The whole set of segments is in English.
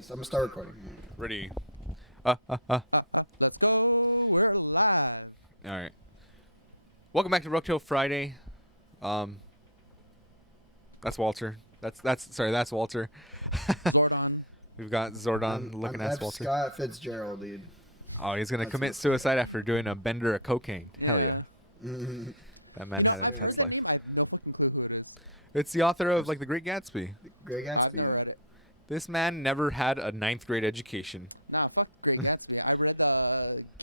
Nice. I'm gonna start recording. Ready. All right. Welcome back to Rocktail Friday. That's Walter. That's Walter. We've got Zordon looking I'm at Walter. Scott Fitzgerald, dude. Oh, he's gonna commit suicide after doing a bender of cocaine. Hell yeah. That man had an intense life. It's the author of like The Great Gatsby. Great Gatsby. Yeah. This man never had a 9th grade education. Nah, fuck Great Gatsby. I read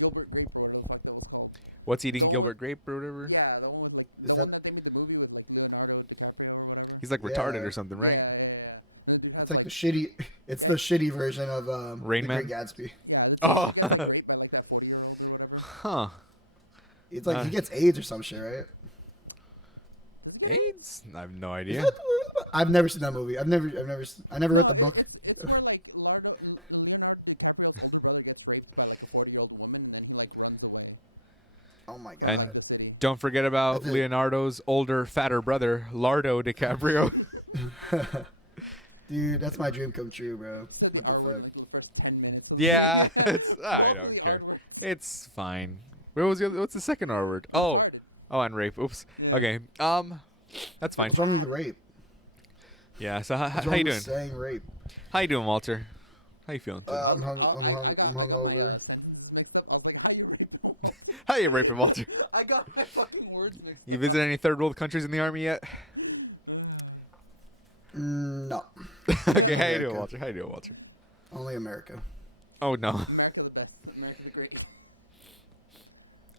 Gilbert Grape or whatever the fuck it was called. What's eating Gilbert Grape or whatever? Yeah, the one with like. Is the one that- they made the movie with like Leonardo DiCaprio or whatever? He's like Yeah. retarded or something, right? Yeah. The dude It's has, like the shitty. It's the shitty version of Rain the Man? Great Gatsby. Oh. By like that 40-year-old or whatever. Huh. It's like he gets AIDS or some shit, right? AIDS? I have no Is idea. that the- I've never seen that movie. I never read the book. It's where like Leonardo DiCaprio's older brother gets raped by like a 40-year-old woman and then he like runs away. Oh my god. And don't forget about That's it. Leonardo's older, fatter brother, Lardo DiCaprio. Dude, that's my dream come true, bro. What the fuck? Like, the first 10 minutes. Yeah, I don't care. It's fine. What's the second R word? Oh, and rape. Oops. Okay. That's fine. What's wrong with the rape? Yeah. So What's how wrong you with doing? saying rape? How you doing, Walter? How you feeling? Today? I'm hungover. How you raping, Walter? I got my fucking words mixed You visit any third world countries in the army yet? No, Okay. How you doing, America. Walter? How you doing, Walter? only America. Oh no. America the best. America the great.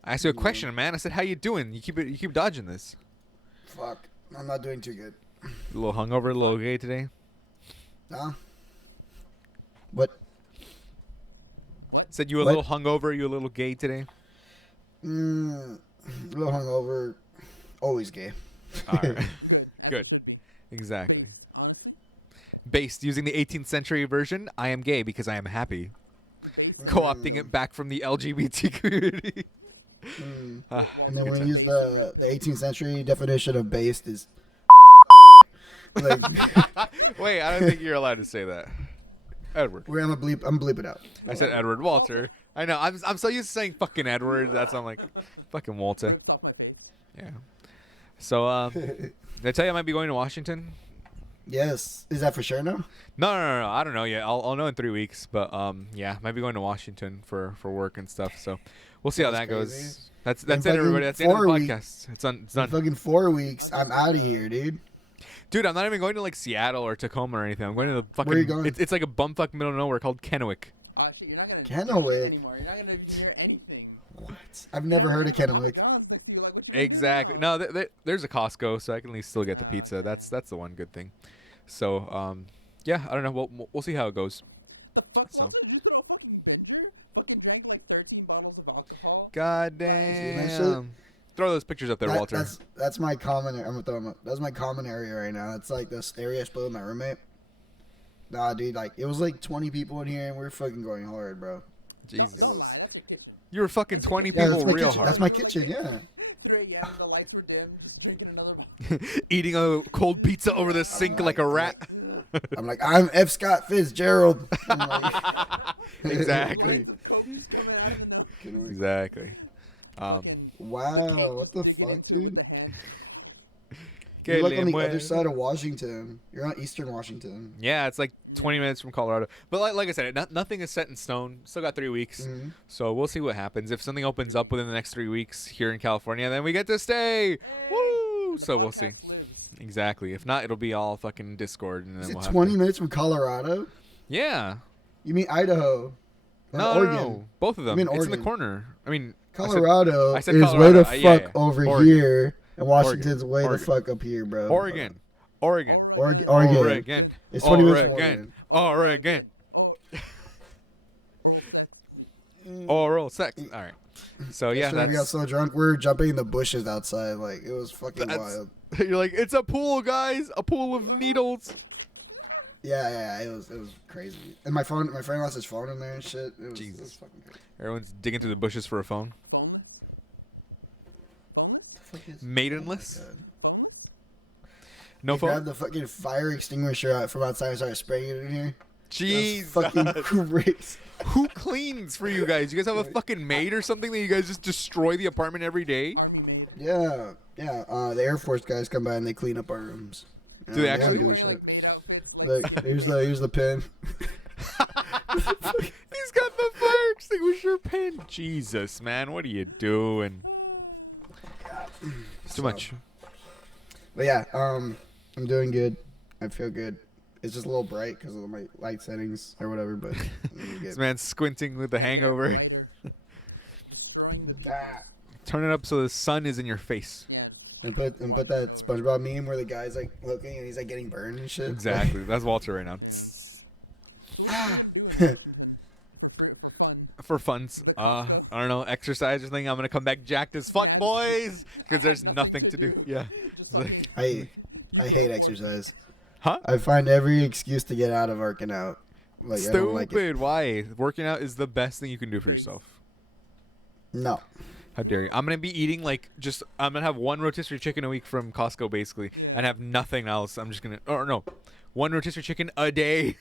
I asked you a question, man. I said, "How you doing?" You keep dodging this. Fuck, I'm not doing too good. A little hungover, a little gay today. Nah. What? Said you a What? little hungover, you a little gay today. A little hungover. Always gay. All right. Good. Exactly. Based using the 18th century version, I am gay because I am happy. Co-opting it back from the LGBT community. And then good we're gonna time. use the 18th century definition of based is like Wait, I don't think you're allowed to say that. Edward. I'm bleep it out. I said Edward Walter. I know. I'm so used to saying fucking Edward. That's I'm like fucking Walter. Ripped off my face. Yeah. So did I tell you I might be going to Washington? Yes, is that for sure now? No. I don't know yet. I'll know in 3 weeks. But yeah, might be going to Washington for work and stuff. So we'll see how That's that crazy. goes. That's In it, everybody. fucking That's the end of the 4 weeks. podcast. It's done. It's In done. fucking 4 weeks, I'm out of here, dude. Dude, I'm not even going to like Seattle or Tacoma or anything. I'm going to the fucking. Where are you going? It's like a bumfuck middle of nowhere called Kennewick. Oh shit, you're not gonna Kennewick. anymore. You're not gonna hear anything. What? I've never heard of Kennewick. God, it's like, feel like what you Exactly. No, there's a Costco, so I can at least still get the pizza. That's the one good thing. So yeah, I don't know. We'll see how it goes. So. You're a fucking drinker? Fucking drank like 13 bottles of alcohol? God that shit? damn. Throw those pictures up there, Walter. That's my common. I'm gonna throw them up. That's my common area right now. That's like the area I split with my roommate. Nah, dude, like it was like 20 people in here, and we're fucking going hard, bro. Jesus. It was. You were fucking 20 Yeah, people that's my real kitchen. hard. That's my kitchen. Yeah. 3 a.m. The lights were dim. Just drinking another one. Eating a cold pizza over the sink like a rat. I'm like, I'm F. Scott Fitzgerald. I'm like, Exactly. Kobe's coming out in the Exactly. wow, what the fuck, dude? Que You're like le on the mueve. other side of Washington. You're on Eastern Washington. Yeah, it's like 20 minutes from Colorado. But like I said, nothing is set in stone. Still got 3 weeks. Mhm. So we'll see what happens. If something opens up within the next 3 weeks here in California, then we get to stay. Woo! So we'll see. Exactly. If not, it'll be all fucking Discord. And then Is it we'll have 20 to- minutes from Colorado? Yeah. You mean Idaho? Or No, Oregon? no. Both of them. mean It's in the Oregon. corner. I mean, Colorado I said is Colorado. way the fuck Yeah. over Oregon. here, and Washington's way Oregon. the fuck up here, bro. Oregon. Oregon. Oregon. Oregon. It's 20 minutes from Oregon. Oregon. Oral sex. All right. So yeah, Yesterday we got that's, so drunk, we were jumping in the bushes outside. Like it was fucking That's- wild. you're like, it's a pool, guys. A pool of needles. Yeah, it was crazy. And my friend lost his phone in there and shit. It was Jesus. fucking crazy. Everyone's digging through the bushes for a phone. Boneless? Boneless? What the fuck is Maidenless. Oh my God. No They grabbed phone. the fucking fire extinguisher out from outside and started spraying it in here. Jesus. Fucking crazy. Who cleans for you guys? You guys have a fucking maid or something that you guys just destroy the apartment every day? Yeah. The Air Force guys come by and they clean up our rooms. Do they don't actually? do shit. Look, here's the pin. He's got the fire extinguisher pin. Jesus, man, what are you doing? It's too much. But yeah, I'm doing good. I feel good. It's just a little bright because of my light settings or whatever, but This man's squinting with the hangover. Turn it up so the sun is in your face. and put that SpongeBob meme where the guy's like looking and he's like getting burned and shit. Exactly. That's Walter right now. For funds, I don't know, exercise or something. I'm gonna come back jacked as fuck, boys, because there's nothing to do. Yeah. It's like, I hate exercise. huh? I find every excuse to get out of working out. Like I don't like it. Stupid. Why? Working out is the best thing you can do for yourself. No. How dare you? I'm gonna be eating I'm gonna have one rotisserie chicken a week from Costco basically, and have nothing else. I'm just gonna, or no, one rotisserie chicken a day,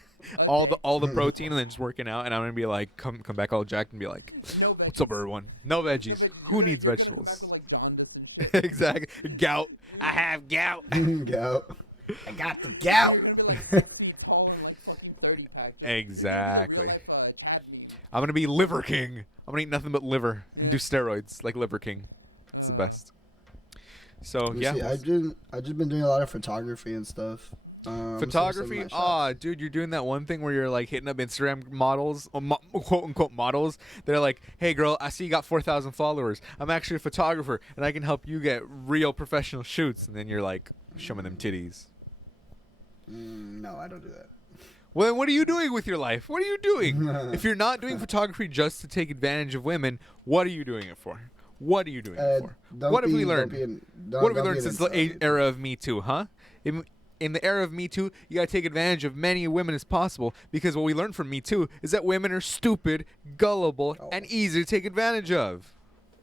all the protein, and then just working out. And I'm gonna be like, come back all jacked and be like, what's up, everyone? No veggies. Who needs vegetables? Exactly. Gout. I have gout. Gout. I got the gout. Exactly. I'm gonna be Liver King. I'm gonna eat nothing but liver and do steroids like Liver King. It's the best. So You yeah. see, I've just been doing a lot of photography and stuff. Photography, dude, you're doing that one thing where you're like hitting up Instagram models, or quote unquote models. They're like, "Hey, girl, I see you got 4,000 followers. I'm actually a photographer, and I can help you get real professional shoots." And then you're like, showing them titties. No, I don't do that. Well, then what are you doing with your life? What are you doing? If you're not doing photography just to take advantage of women, what are you doing it for? What are you doing it for? What have we learned? What have we learned since the era of Me Too, huh? In the era of Me Too, you gotta take advantage of many women as possible, because what we learned from Me Too is that women are stupid, gullible, and easy to take advantage of.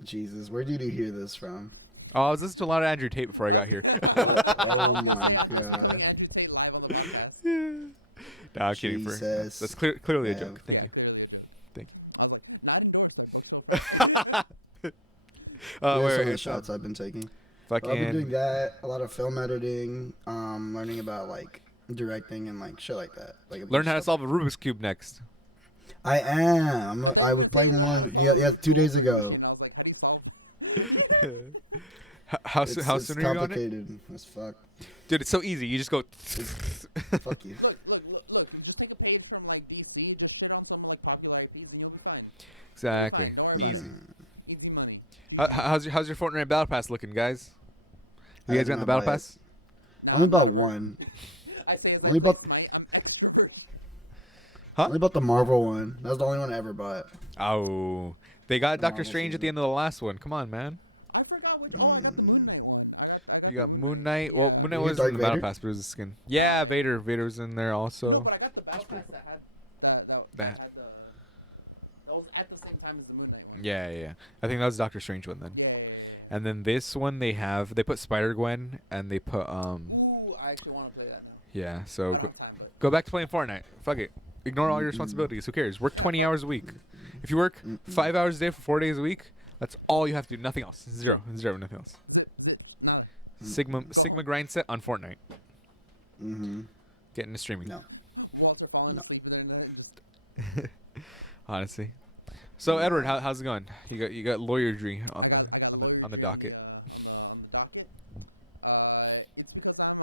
Jesus, where did you hear this from? Oh, I was listening to a lot of Andrew Tate before I got here. Oh my god. Nah, I'm kidding. Jesus. That's clearly a Yeah. joke. Thank you. Thank There's you. some of the wait. shots I've been taking. Fucking. I've been doing that. A lot of film editing. Learning about like directing and like shit like that. Like a Learn bunch how to of stuff. solve a Rubik's Cube next. I am. I was playing one. Yeah, 2 days ago. How It's soon are you on it? complicated as fuck. Dude, it's so easy. You just go. Fuck you. Look, you just take a page from like DC, just shit on some like popular IPs, and you'll be fine. Exactly. Fine. Easy. Easy money. How's your Fortnite Battle Pass looking, guys? You guys got the Battle Pass? Only about one. I say it's Only like, about Huh? only about the Marvel one. That was the only one I ever bought. Oh, they got Doctor Marvel Strange at season. the end of the last one. Come on, man. I forgot which. Oh, I got the new one. You got Moon Knight. Well, Moon Knight You get wasn't Darth in the Battle Vader? Pass, but it was a skin. Yeah, Vader. Vader was in there No, also. but I got the battle pass that had that had the that was at the same time as the Moon Knight one. Yeah. I think that was Doctor Strange one then. Yeah. And then this one they put Spider-Gwen and they put Ooh, I actually want to play that now. yeah. I So don't have time, but go back to playing Fortnite. Fuck it. Ignore all your responsibilities. Who cares? Work 20 hours a week. If you work 5 hours a day for 4 days a week, that's all you have to do. Nothing else. Zero, nothing else. Sigma grind set on Fortnite. Mm-hmm. Get into streaming. No. Walter Collins No. breathing in and Honestly. So Edward, how's it going? You got lawyerry on the docket. docket. It's because I'm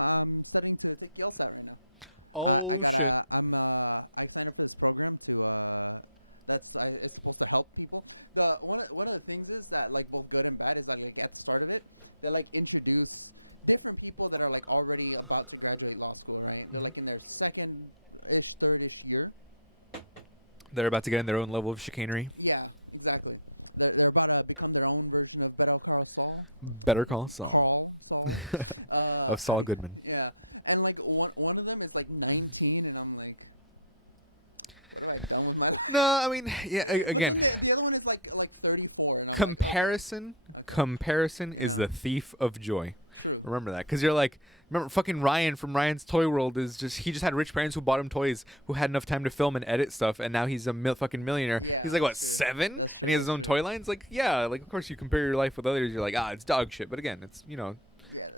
studying to take guilt out right now. Oh shit. I signed up for this program it's supposed to help people. One of the things is that like both good and bad is that like at the start of it, they like introduce different people that are like already about to graduate law school, right? They're like in their second-ish, third-ish year. They're about to get in their own level of chicanery. Yeah, exactly. They're about to become their own version of Better Call Saul. Better Call Saul. Of Saul Goodman. Yeah, and like one of them is like 19, and I'm like, right, done with my. No, I mean, yeah. Again, The other one is like 34. And I'm comparison is the thief of joy. true. remember that because you're like, remember fucking Ryan from Ryan's Toy World he just had rich parents who bought him toys who had enough time to film and edit stuff, and now he's a fucking millionaire. Yeah, He's like what, that's 7, and he has his own toy lines. Like yeah, like of course you compare your life with others, you're like it's dog shit. But again, it's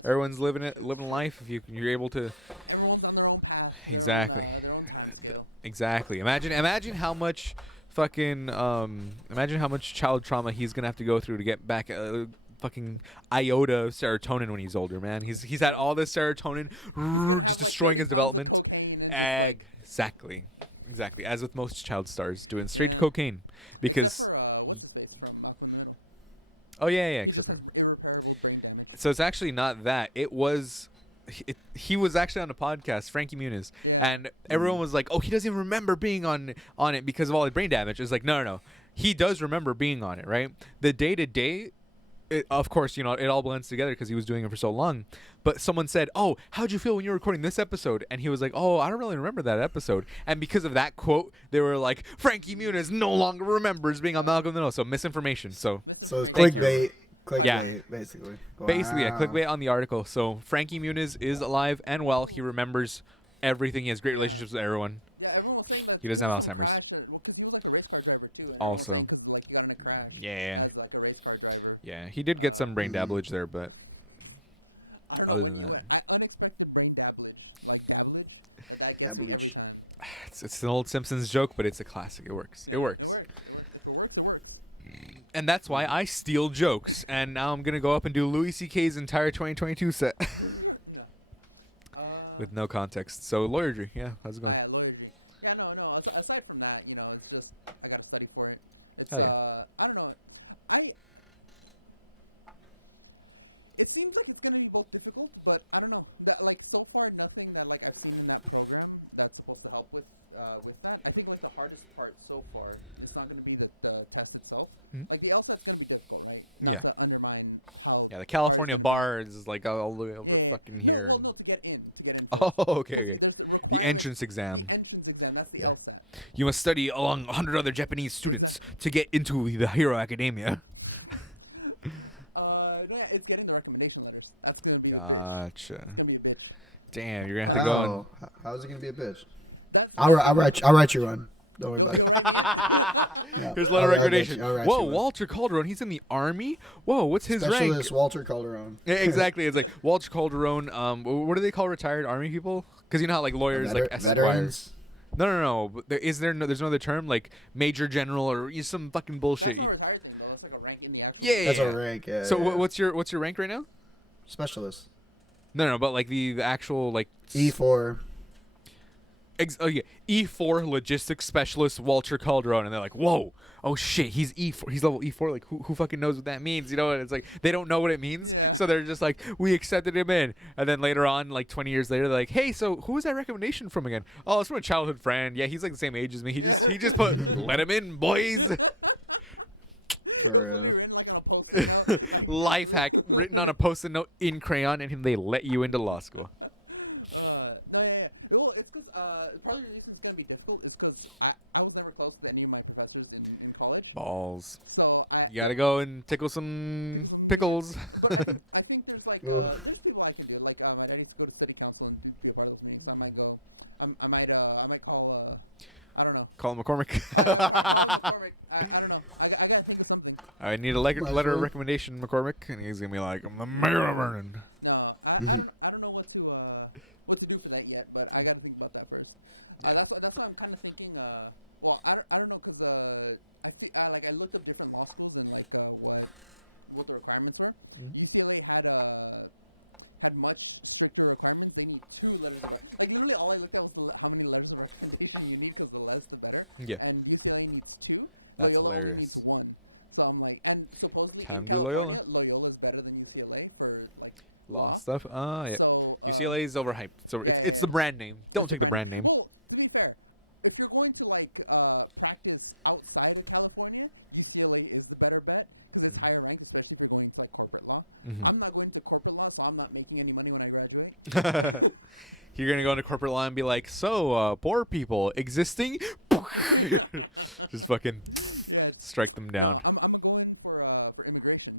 everyone's living life if you're able to. Everyone's on their own path. Exactly. Their own path, Exactly. Imagine how much fucking imagine how much child trauma he's gonna have to go through to get back fucking iota of serotonin when he's older, man. He's had all this serotonin just destroying his development. Exactly. As with most child stars, doing straight to cocaine because. Oh yeah, except for him. So it's actually not that. He was actually on a podcast, Frankie Muniz, and everyone was like, "Oh, he doesn't even remember being on it because of all the brain damage." It's like, no. He does remember being on it, right? The day-to-day, of course, it all blends together because he was doing it for so long. But someone said, "Oh, how'd you feel when you were recording this episode?" And he was like, "Oh, I don't really remember that episode." And because of that quote, they were like, "Frankie Muniz no longer remembers being on Malcolm in the Middle." So misinformation. So it's thank you. clickbait. Yeah. Basically. Basically, Wow. clickbait on the article. So Frankie Muniz is alive and well. He remembers everything. He has great relationships with everyone. Yeah, everyone was saying that He doesn't have Alzheimer's. Because he was like a race car driver too. And Also. everything, 'cause, like, he got in a crash. Yeah. As, like, a race car driver. Yeah, he did get some brain dabblage there, but I don't Other know, than like, that. unexpected brain dabblage. Like dabblage. Like, I do it Dabblage. every time. it's an old Simpsons joke, but it's a classic. It works. It works. It works. And that's why I steal jokes. And now I'm going to go up and do Louis C.K.'s entire 2022 set with no context. So, lawyerry. Yeah, how's it going? Lawyer degree. No. Aside from that, it's just I got to study for it. It's, Hell yeah. I don't know. It seems like it's gonna be both difficult, but I don't know. Like so far, nothing that like I've seen in that program that's supposed to help with that. I think like the hardest part so far, it's not gonna be the test itself. Mhm. Like the LSAT's gonna be difficult, right? Yeah. Not to undermine how Yeah, the California bar is like all the way over Yeah. fucking No, here. well, no, to get in. Oh, okay. There's The requirements- entrance exam. The entrance exam. That's the Yeah. LSAT. You must study along 100 other Japanese students to get into the Hero Academia. No, it's getting the recommendation letters. That's gonna be. Gotcha. It's gonna be a bitch. Damn, you're going to have to go and... How's it gonna be a bitch? That's I'll write you one. Don't worry about it. Yeah. Here's a letter of I'll get recommendation. you- I'll write Whoa, you one. Walter Calderon, he's in the army? Whoa, what's his rank? Specialist Walter Calderon. Yeah, exactly. It's like Walter Calderon. What do they call retired army people? Because you know how like lawyers like esquires. Veterans. No. But there's no other term like major general or some fucking bullshit. That's not retired thing, though. It's like a rank in the actual. Yeah. That's a rank. Yeah. So yeah. what's your rank right now? Specialist? No, but like the actual like E4. E4 logistics specialist Walter Calderon, and they're like, whoa, oh shit, he's E4, he's level E4. Like who fucking knows what that means? You know, and it's like they don't know what it means, so they're just like, we accepted him in, and then later on, like 20 years later, they're like, hey, so who was that recommendation from again? Oh, it's from a childhood friend. Yeah, he's like the same age as me. He just put let him in, boys. For Life hack written on a post-it note in crayon, and they let you into law school. No. Well, it's because probably the reason it's gonna be difficult is because I was never close to any of my professors in college. Balls. So You gotta go and tickle some pickles. But I think there's like Ugh. there's people I can do. Like I need to go to city council and be a part of the meetings. I might go. I might call. I don't know. Call McCormick. I don't know. I like to do something. I need a Might as letter of well. recommendation, McCormick, and he's gonna be like, I'm the mayor of Vernon. No, I don't know what to do for that yet, but I gotta think about that first. Yeah. That's why I'm kind of thinking. Well, I don't know because I looked up different law schools and like what the requirements were. UCLA had much stricter requirements. They need 2 letters. Like literally, all I looked at was how many letters of recommendation you need because the less the better. Yeah. And UCLA needs 2. That's Loyola only hilarious. needs 1. So I'm like, and supposedly Time in to Loyola. California, Loyola is better than UCLA for like Law stuff. Yeah. So, UCLA is overhyped. So it's the brand name. Don't take the brand name. Well, to be fair, if you're going to like practice outside of California, UCLA is the better bet because it's higher ranked, especially if you're going to like corporate law. Mhm. I'm not going to corporate law, so I'm not making any money when I graduate. You're gonna go into corporate law and be like, so poor people existing. Just fucking Like, strike them down. I'm going for immigration.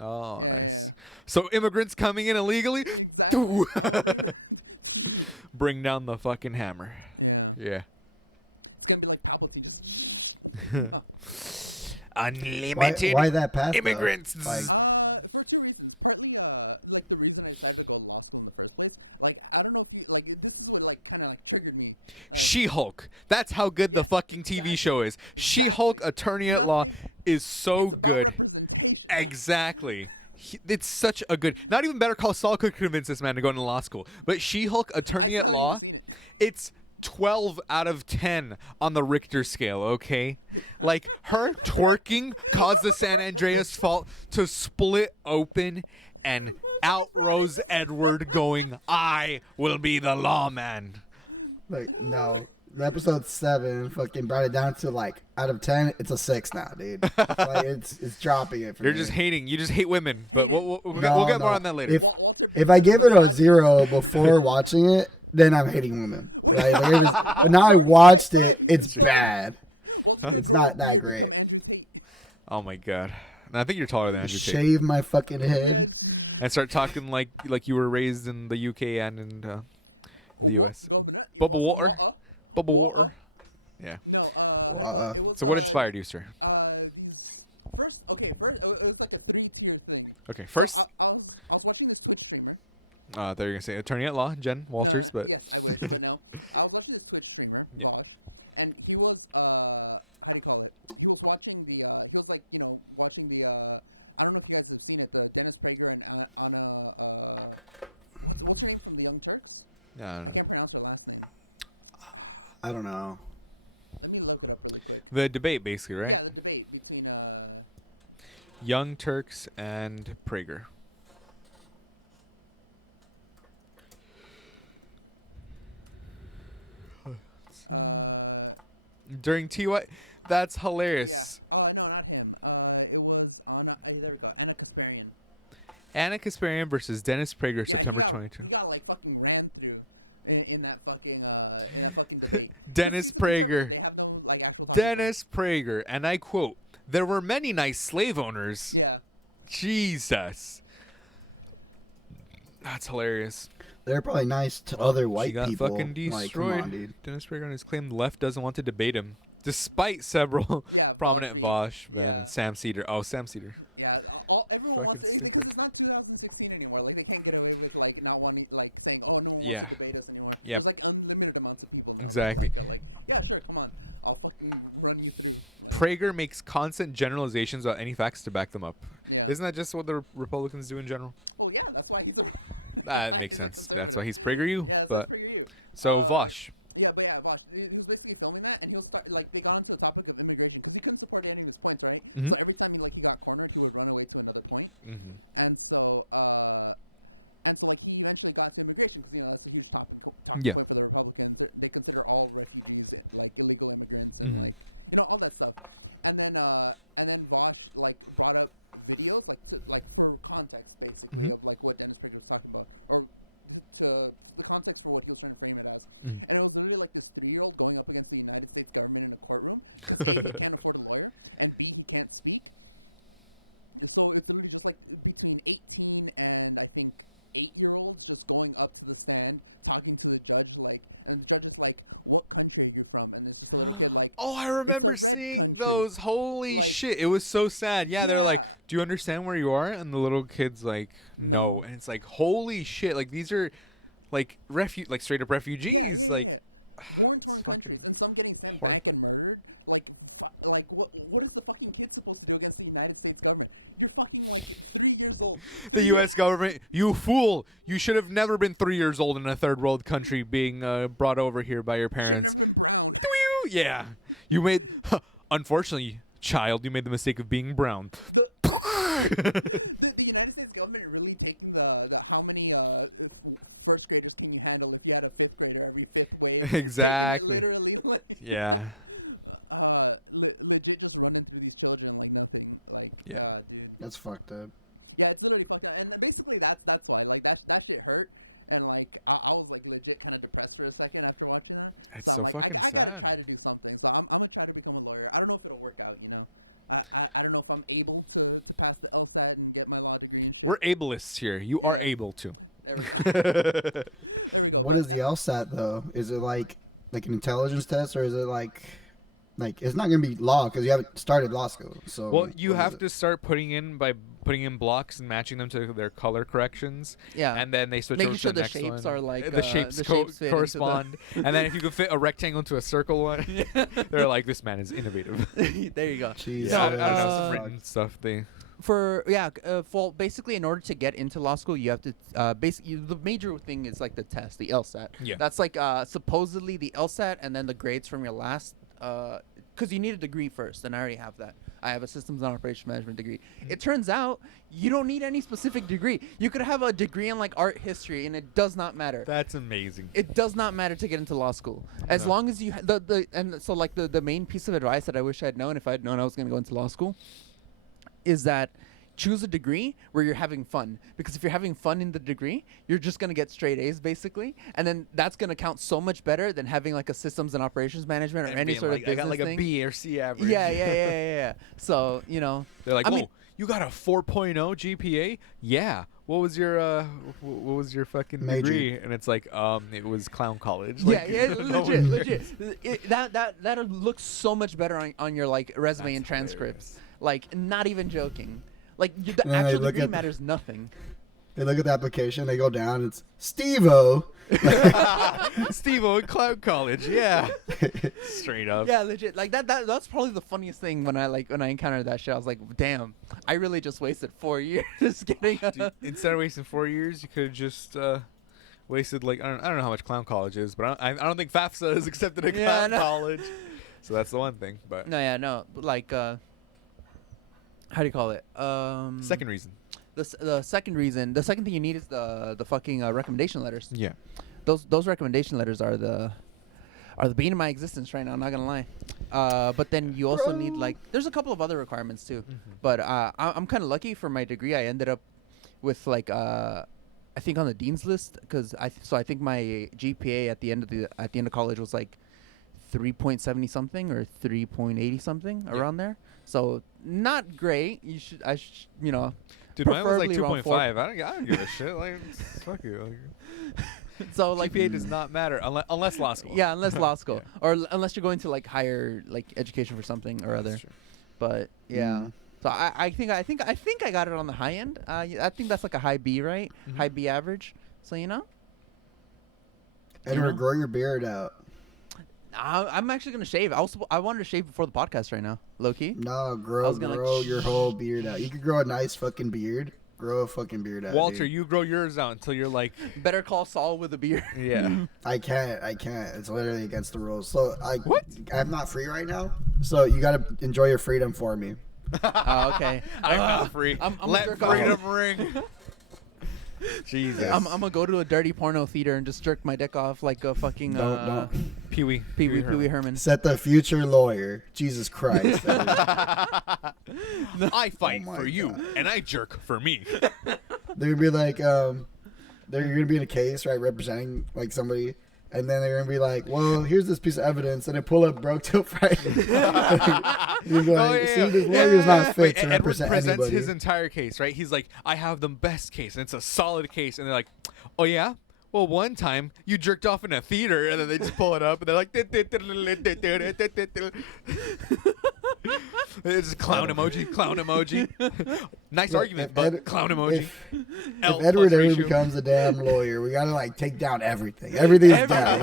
Oh, Yeah, nice. So immigrants coming in illegally, Exactly. bring down the fucking hammer. Yeah. It's gonna be like Palpatine just. Unlimited Why that path immigrants. though? Like, Just the reason, partly, like the reason I tried to go law school in the first place. Like, I don't know if you, like, this is what, like, kind of triggered me. She-Hulk. That's how good the fucking TV show is. She-Hulk Attorney at Law is so good. Exactly. It's such a good. Not even Better Call Saul could convince this man to go into law school. But She-Hulk Attorney at Law, it's 12 out of 10 on the Richter scale, okay? Like, her twerking caused the San Andreas Fault to split open, and out rose Edward going, I will be the lawman. no. The episode 7 fucking brought it down to like out of 10. It's a 6 now, dude. Like it's dropping it. For You're me. just hating. You just hate women. But we'll get No, more no. on that later. If I give it a 0 before watching it, then I'm hating women. Right? Like, but now I watched it. It's bad. It's not that great. Oh my god. And I think you're taller than Andrew Tate. Shave my fucking head. And start talking like you were raised in the UK and in the US. Bubble water. Bubble water. Yeah. So what inspired you, sir? First, it was like a 3-tier thing. Okay, first, I was watching this Twitch streamer. they're gonna say Attorney at Law, Jen Walters, but Yes, I know. I was watching this Twitch streamer, Yeah. vlog, and he was, how do you call it? He was watching the, it was like, watching the, I don't know if you guys have seen it, the Dennis Prager and Anna, what's her name from the Young Turks? I don't I know. can't pronounce her last name. I don't know. Let me look it up really quick. The debate, basically, right? Yeah, the debate between, Young Turks and Prager. During TY, that's hilarious. oh, no, not him. It was, there we go, Anna Kasparian. Anna Kasparian versus Dennis Prager, September he got, 22. He got, like, fucking ran through in that fucking debate. Dennis Prager. They have no, like, actual Dennis Prager, and I quote, "There were many nice slave owners." Yeah. Jesus. That's hilarious. They're probably nice to other She white got people. fucking destroyed. Like, come on, dude. Dennis Prager on his claim the left doesn't want to debate him, despite several Yeah, prominent Vosh yeah. and Sam Cedar. Oh, Sam Cedar. Yeah, everyone Fucking wants stupid. It's not 2016 anymore. Like, they can't get away with, like, not wanting, like, saying, oh, no one Yeah. wants to debate us anymore. Yep. There's, like, unlimited amounts of people. Exactly. That, like, yeah, sure, come on. I'll fucking run you through. Prager makes constant generalizations without any facts to back them up. Yeah. Isn't that just what the Republicans do in general? Well, yeah, that's why he's a... That makes sense. That's why he's Prager you. Yeah, that's But for you. so Vosh. Yeah, but yeah, watch. He was basically filming that, and he was like, they got onto the topic of immigration because he couldn't support any of his points, right? Mhm. So every time he got cornered, he would run away to another point. Mm-hmm. And so like he eventually got to immigration because that's a huge topic Yeah. point for the Republicans. They consider all refugees like illegal immigrants, Mhm. and, all that stuff. And then Bosch like brought up videos like for context basically Mhm. of like what Dennis Prager was talking about, or the context for what he was trying to frame it as. Mhm. And it was literally like this 3-year-old going up against the United States government in a courtroom. A, he can't afford a lawyer, and B, he can't speak. And so it's literally just like between 18 and I think 8-year-olds just going up to the stand, talking to the judge, like, and the judge is like, what country are you from? And this kid like, Oh, I remember seeing those. Holy Like- shit. It was so sad. Yeah, they're like, Yeah. do you understand where you are? And the little kid's like, no. And it's like, holy shit. Like, these are like like straight up refugees. Like, going it's from fucking countries and some getting sent back horrifying. and murdered. Like what is the fucking kid supposed to do against the United States government? You're fucking like 3 years old. the U.S. government, you fool. You should have never been 3 years old in a third world country being brought over here by your parents. Dwee-oo. Yeah. You made, unfortunately, child, you made the mistake of being brown. The United States government really taking the how many first graders can you handle if you had a 5th grader every 5th wave? Exactly. Literally, like, Yeah. legit just running through these children like nothing. Like, Yeah. Dude. That's fucked up. Yeah, it's literally fucked up. And basically that's why. Like, that shit hurt. And, like, I was, like, legit kind of depressed for a second after watching that. It's so like, fucking I sad. gotta try to do something. So I'm gonna try to become a lawyer. I don't know if it'll work out, I don't know if I'm able to pass the LSAT and get my law degree. We're ableists here. You are able to. There we go. What is the LSAT though? Is it like an intelligence test, or is it like it's not gonna be law because you haven't started law school? So Well, you what is have it? to start putting in blocks and matching them to their color corrections. Yeah. And then they switch Making over to sure the the next shapes one. are like, the shapes, the shapes fit into the- correspond. And then if you can fit a rectangle into a circle one, they're like, this man is innovative. There you go. Jeez, Yeah, I So, don't know, some uh, written stuff. For basically in order to get into law school, you have to basically the major thing is like the test, the LSAT. Yeah. That's like supposedly the LSAT and then the grades from your last because you need a degree first, and I already have that. I have a systems and operations management degree. It turns out you don't need any specific degree. You could have a degree in like art history, and it does not matter. That's amazing. It does not matter to get into law school as No. long as you the main piece of advice that I wish I'd known if I'd known I was going to go into law school is that choose a degree where you're having fun, because if you're having fun in the degree, you're just going to get straight A's basically, and then that's going to count so much better than having like a systems and operations management or And any being sort like, of I business got like thing. a B or C average. Yeah. So They're like, I oh, mean- you got a 4.0 GPA? Yeah. What was your fucking Major. degree? And it's like, it was clown college. yeah, Like, no legit, one legit. That looks so much better on your like resume That's and transcripts. hilarious. Like, not even joking. Like, the And then they actual look degree at- matters nothing. They look at the application, they go down, it's Steve-O. Steve-O at clown college. Yeah. Straight up. Yeah, legit. Like that's probably the funniest thing when I encountered that shit. I was like, damn, I really just wasted 4 years getting a Dude, instead of wasting 4 years, you could have just wasted like I don't know how much clown college is, but I don't think FAFSA is accepted at Yeah, I clown know. college. So that's the one thing. But No. Like, how do you call it? second reason. the second reason, the second thing you need is the fucking recommendation letters. Yeah. Those recommendation letters are the being of my existence right now. I'm not gonna lie. But then you also need like there's a couple of other requirements too. But I'm kind of lucky for my degree. I ended up with like I think on the dean's list because I think my GPA at the end of college was like 3.70 something or 3.80 something Yeah. around there. So not great. You know. Dude, mine was like Preferably around 4. 2.5. I don't give a shit. Like, fuck you. Like, So like GPA does not matter unless law school. Yeah, unless law school or unless you're going to like higher like education for something or other. That's true. But yeah. Mm. So I think I got it on the high end. I think that's like a high B, right? Mhm. High B average. So you know, Edward, grow your beard out. I'm actually gonna shave. I wanted to shave before the podcast right now, low key. No, I grow was gonna your whole beard out. You could grow a nice fucking beard. Grow a fucking beard out. Walter, dude. you grow yours out until you're like, Better call Saul with a beard. yeah. I can't. It's literally against the rules. So What? I'm not free right now. So you gotta enjoy your freedom for me. Oh, okay. I'm not free. I'm a Let jerk off. freedom ring. Jesus. Yeah. I'm gonna go to a dirty porno theater and just jerk my dick off like a fucking Don't. Pee Wee. Pee Wee Herman. Set the future lawyer. Jesus Christ. I fight Oh my for you, God. and I jerk for me. They're gonna be like, they're gonna be in a case, right, representing like somebody, and then they're gonna be like, well, here's this piece of evidence, and they pull up Broke Till Friday. You're like, see, this lawyer's not fit Wait, to Edward represent presents anybody. his entire case, right? He's like, I have the best case, and it's a solid case, and they're like, oh yeah. Well, one time you jerked off in a theater, and then they just pull it up, and they're like, it's just clown emoji. Nice Look, argument, if but Ed- clown emoji. If, L if Edward plus ever ratio. becomes a damn lawyer, we gotta like take down everything. Everything's down.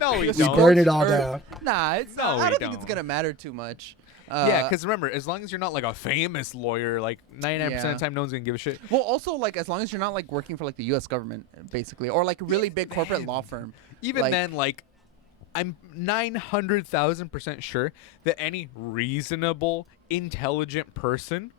No, we we don't. burn it all Or- down. Nah, it's No, not. we I don't think it's don't. gonna matter too much. Yeah, because remember, as long as you're not like a famous lawyer, like 99% Yeah. of the time, no one's gonna give a shit. well, also like as long as you're not like working for like the U.S. government, basically, or like a really Even big corporate then. law firm. Even Like- then, like, I'm 900,000% sure that any reasonable, intelligent person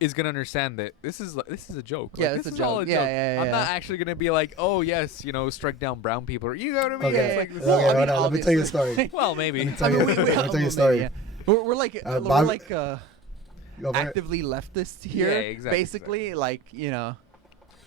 is gonna understand that this is a joke. Yeah, Like, it's this a is all joke. a Yeah, joke. yeah, I'm yeah. not actually gonna be like, oh yes, strike down brown people. You know what I mean? Okay, It's like, this is Well, okay, I mean, hold on. Let me tell you a obviously. story. well, maybe. Let me tell I you. mean, Let me tell you a maybe, story. yeah. We're like Bob- we're like Go for it. actively leftist here. Yeah, exactly, Basically, like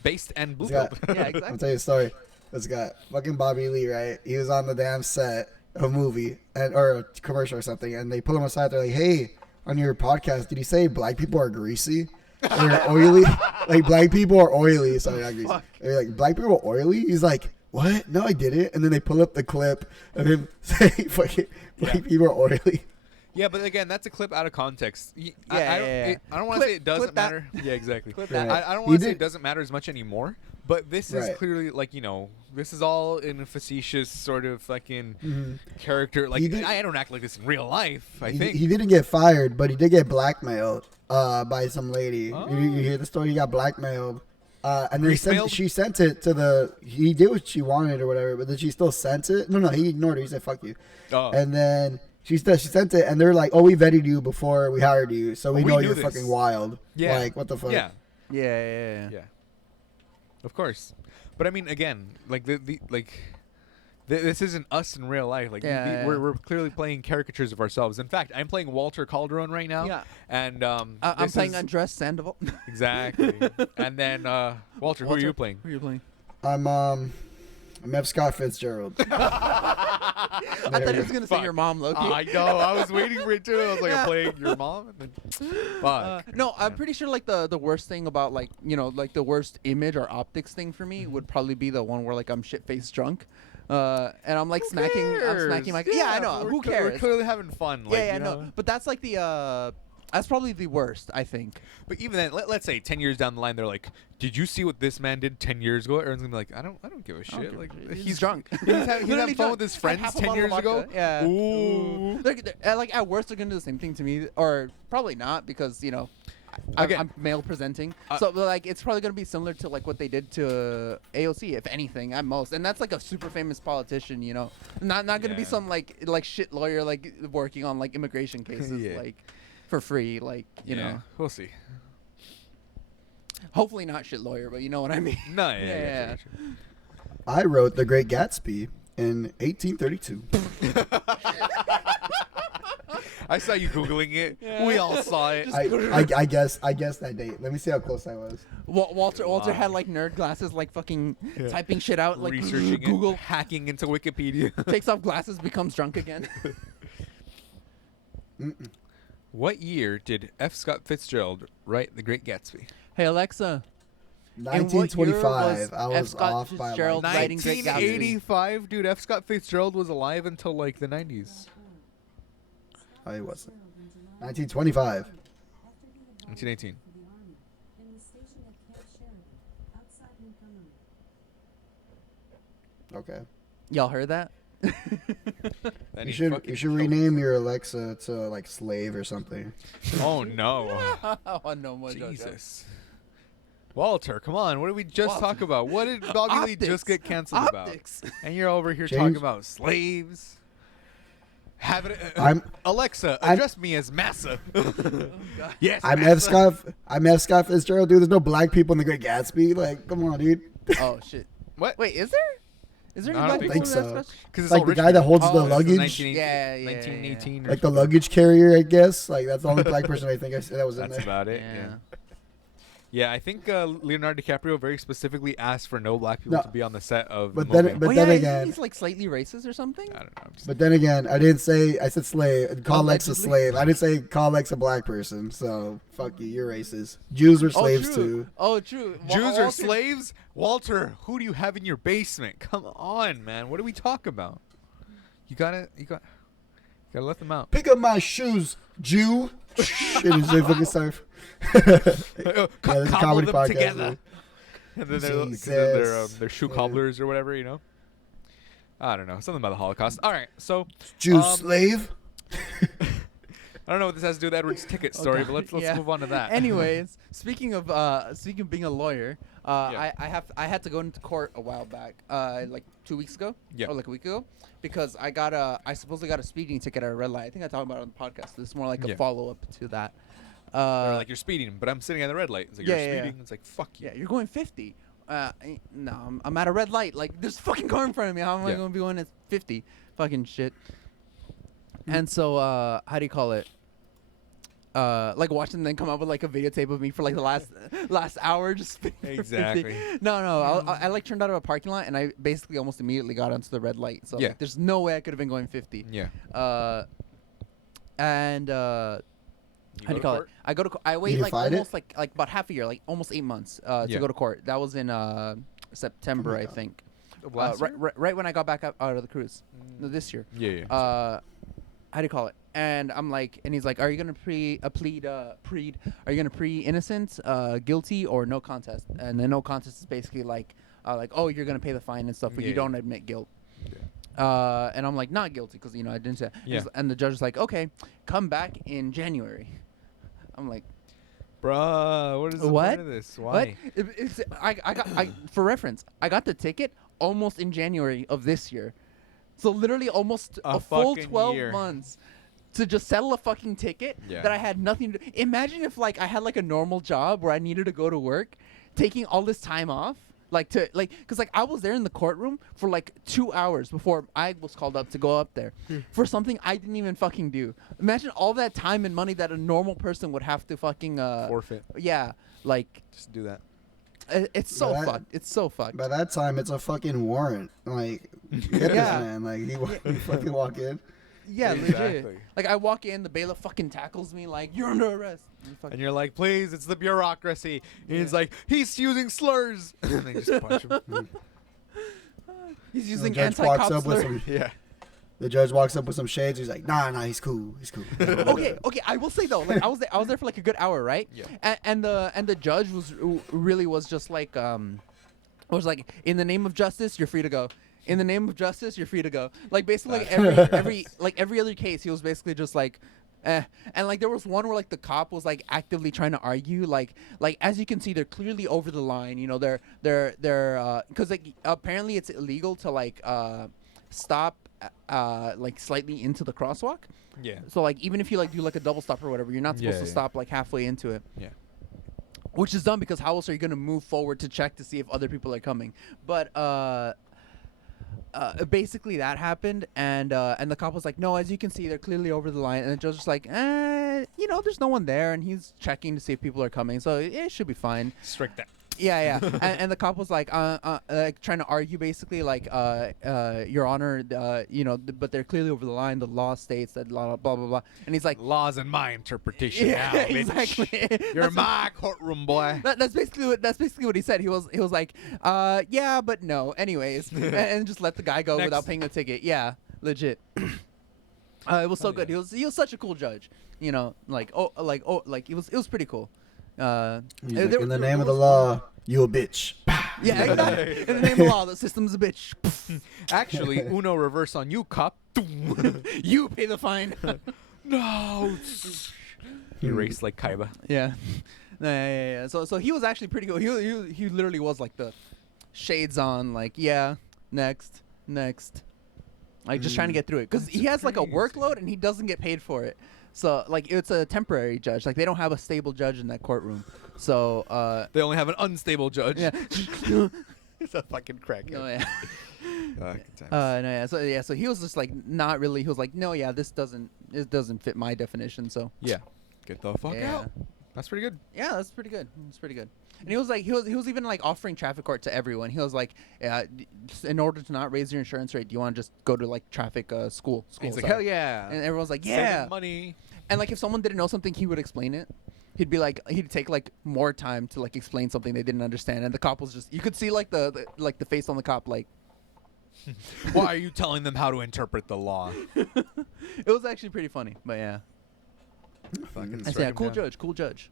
Based and blue It's got- pilled. Yeah, I'll exactly. tell you a story. It's got fucking Bobby Lee, right? He was on the damn set of a movie or a commercial or something, and they pull him aside. They're like, "Hey, on your podcast, did you say black people are greasy or oily? Like black people are oily. Sorry, not greasy. Or like black people are oily. He's like, what? No, I didn't. And then they pull up the clip of him saying, "Fucking black people are oily." Yeah, but again, that's a clip out of context. I Yeah. don't want to say it doesn't Clip that. matter. Yeah, exactly. Clip that. I don't He want to say did- it doesn't matter as much anymore. But this is Right. clearly like, this is all in a facetious sort of fucking Mhm. character. Like He did- I don't act like this in real life. I He, think. he didn't get fired, but he did get blackmailed by some lady. Oh. You hear the story? He got blackmailed. And then Grease-mailed? she sent it to the. He did what she wanted or whatever, but then she still sent it. No, he ignored it. He said, "Fuck you." Oh. And then she sent it, and they're like, "Oh, we vetted you before we hired you, so we We know knew you're this." fucking wild." Yeah. Like, what the fuck? Yeah. Yeah. Yeah. Of course. But I mean, again, like this isn't us in real life. Like Yeah. we're clearly playing caricatures of ourselves. In fact, I'm playing Walter Calderon right now. Yeah. And I'm this playing is- Undressed Sandoval. Exactly. And then Walter, who are you playing? Who are you playing? I'm F. Scott Fitzgerald. I thought he was gonna say Fuck. your mom, Loki. I know. I was waiting for it too. I was like, Yeah. I'm playing your mom. And then, fuck. No, I'm pretty sure like the worst thing about like like the worst image or optics thing for me would probably be the one where like I'm shit faced drunk, and I'm like smacking my yeah I know we're who We're cares clearly having fun. Like, yeah you know? no but that's like the that's probably the worst I think. But even then, let's say 10 years down the line, they're like, "Did you see what this man did 10 years ago?" Everyone's gonna be like, "I don't give a shit." give a Like shit. He's drunk. He's having Literally fun drunk. with his Had friends half a 10 bottle of years ago. vodka. Yeah. Ooh. Like at worst they're gonna do the same thing to me, or probably not because Again. I'm male presenting, so like it's probably gonna be similar to like what they did to AOC, if anything, at most. And that's like a super famous politician, not gonna be Yeah. some like shit lawyer like working on like immigration cases Yeah. like for free, like you Yeah, know. we'll see. Hopefully not shit lawyer, but you know what I mean. No, yeah. Yeah. Gotcha, gotcha. I wrote The Great Gatsby in 1832. I saw you googling it. We all saw it. I guess that date. Let me see how close I was. Walter had Wow. like nerd glasses, like fucking typing shit out, like Researching Google. it, hacking into Wikipedia. Takes off glasses, becomes drunk again. What year did F. Scott Fitzgerald write The Great Gatsby? Hey Alexa. In what year 1925. I F. was Scott off by Fitzgerald like writing Great Gatsby? 1985, dude. F. Scott Fitzgerald was alive until like the 90s. Oh, he wasn't. 1925. 1918. Okay. Y'all heard that? Then You he should fucking you should choked. rename your Alexa to like slave or something. Oh no, Oh no, more JoJo. Jesus. Walter, come on. What did we just Walter. talk about? What did Bobby Lee just get canceled Optics. about? And you're over here Change- talking about slaves. Have it. I'm- Alexa, I'm- address me as Massa. Yes, I'm Massa. F. Scott Fitzgerald, dude. There's no black people in The Great Gatsby. Like, come on, dude. Oh shit. What? Wait, is there? Is there any I don't black think people in so. that special? Because it's Like all the rich guy that people. holds the Oh, it's luggage, 1918 Yeah, yeah, 1918 or like the luggage carrier, I guess. Like that's the only black person I think that was in That's there. about it. Yeah. Yeah, I think Leonardo DiCaprio very specifically asked for no black people No. to be on the set of But the then- movie. but oh, then yeah, again- he's like slightly racist or something. I don't know. I'm just- But then again, I didn't say I said slave. Call Lex a Allegedly. slave. I didn't say call Lex a black person. So fuck you. You're racist. Jews were slaves oh, too. true. Oh, true. Jews are Walter- slaves? Walter, who do you have in your basement? Come on, man. What do we talk about? You gotta let them out. Pick up my shoes, Jew. Shit is they fucking surf. Cobble this is a comedy them podcast, together. dude. And then they're Jesus. shoe Yeah. cobblers or whatever, you know? I don't know. Something about the Holocaust. All right, so Jew Um, slave. I don't know what this has to do with Edward's ticket story, but let's Yeah. move on to that. Anyways, speaking of being a lawyer, Yeah. I had to go into court a while back, like 2 weeks ago, Yeah. or like a week ago, because I supposedly got a speeding ticket at a red light. I think I talked about it on the podcast. This is more like Yeah. a follow up to that. They're like, you're speeding, but I'm sitting at the red light. It's like, Yeah, you're yeah, yeah. speeding? It's like, fuck you. Yeah, you're going 50. No, I'm at a red light. Like, there's a fucking car in front of me. How am I Yeah. going to be going at 50? Fucking shit. And so, how do you call it? Like watching them come up with like a videotape of me for like the last hour, just spinning for 50. Exactly. No, I like turned out of a parking lot and I basically almost immediately got onto the red light. So Yeah. like, there's no way I could have been going 50. Yeah. And How do you call it? I go to. I wait you like fight almost like about half a year, like almost 8 months to Yeah. go to court. That was in September, I God. think. Last year? Right when I got back out of the cruise. No, this year. Yeah. How do you call it? And I'm like, and he's like, are you gonna plead? Are you gonna plead innocent, guilty, or no contest? And then no contest is basically like, oh, you're gonna pay the fine and stuff, but you Yeah. don't admit guilt. And I'm like, not guilty, because I didn't say. Yeah. And the judge is like, okay, come back in January. I'm like, Bruh, what is the what? point of this? Why? What? I for reference, I got the ticket almost in January of this year. So literally almost A a full fucking 12 year. months to just settle a fucking ticket Yeah. that I had nothing to. Imagine if like I had like a normal job where I needed to go to work, taking all this time off. Because I was there in the courtroom for like 2 hours before I was called up to go up there for something I didn't even fucking do. Imagine all that time and money that a normal person would have to fucking Forfeit. Yeah, like Just do that. it's so That- fucked. It's so fucked. By that time, it's a fucking warrant. Like, get this Yeah. man. Like, he fucking walk in. Yeah, Exactly. legit. Like I walk in, the bailiff fucking tackles me like, "You're under arrest." And you're like, please, it's the bureaucracy. And he's like, he's using slurs. And they just punch him. He's The using judge walks anti-cop up with slur. some. Yeah. The judge walks up with some shades. He's like, nah, he's cool. He's cool. Okay. I will say though, like I was there for like a good hour, right? Yeah. And the judge was just like was like, in the name of justice, you're free to go. In the name of justice, you're free to go. Like basically like every other case, he was basically just like, and like there was one where like the cop was like actively trying to argue, like as you can see, they're clearly over the line. You know, they're because like apparently it's illegal to like stop like slightly into the crosswalk. Yeah. So like even if you like do like a double stop or whatever, you're not supposed Yeah, to yeah. stop like halfway into it. Yeah. Which is dumb because how else are you gonna move forward to check to see if other people are coming? But basically that happened, and the cop was like, no, as you can see, they're clearly over the line, and the judge was like, there's no one there, and he's checking to see if people are coming, so it should be fine. Strike that. Yeah. and the cop was like trying to argue basically like, Your Honor, but they're clearly over the line. The law states that blah blah blah blah. And he's like, Laws in my interpretation yeah, now, bitch. exactly. You're That's in my courtroom, boy. That's basically what he said. He was like, yeah, but no. Anyways, and just let the guy go Next. without paying the ticket. Yeah, legit. It was so good. yeah. He was such a cool judge. You know, like it was pretty cool. He's like, there- in the there name of the was- law, you a bitch. Yeah, exactly. In the name of the law, the system's a bitch. Actually, Uno reverse on you, cop. You pay the fine. No. You race like Kaiba. Yeah. Yeah. So he was actually pretty cool. He literally was like the shades on, like, yeah, next. Like just trying to get through it. Because he has like a crazy. workload and he doesn't get paid for it. So like it's a temporary judge. Like they don't have a stable judge in that courtroom. So They only have an unstable judge. yeah. It's a fucking crackhead. No, yeah. Times. So he was just like not really. He was like, no, yeah, this doesn't fit my definition. So Yeah. Get the fuck Yeah. out. That's pretty good. yeah, that's pretty good. It's pretty good. And he was like, he was even like offering traffic court to everyone. He was like, in order to not raise your insurance rate, do you want to just go to like traffic school? He's like, sorry." hell yeah. And everyone's like, Saving yeah. money. And like if someone didn't know something, he would explain it. He'd be like, he'd take like more time to like explain something they didn't understand. And the cop was just, you could see like the face on the cop, like. Why are you telling them how to interpret the law? It was actually pretty funny, but yeah. Fucking I strike said, him cool down. judge.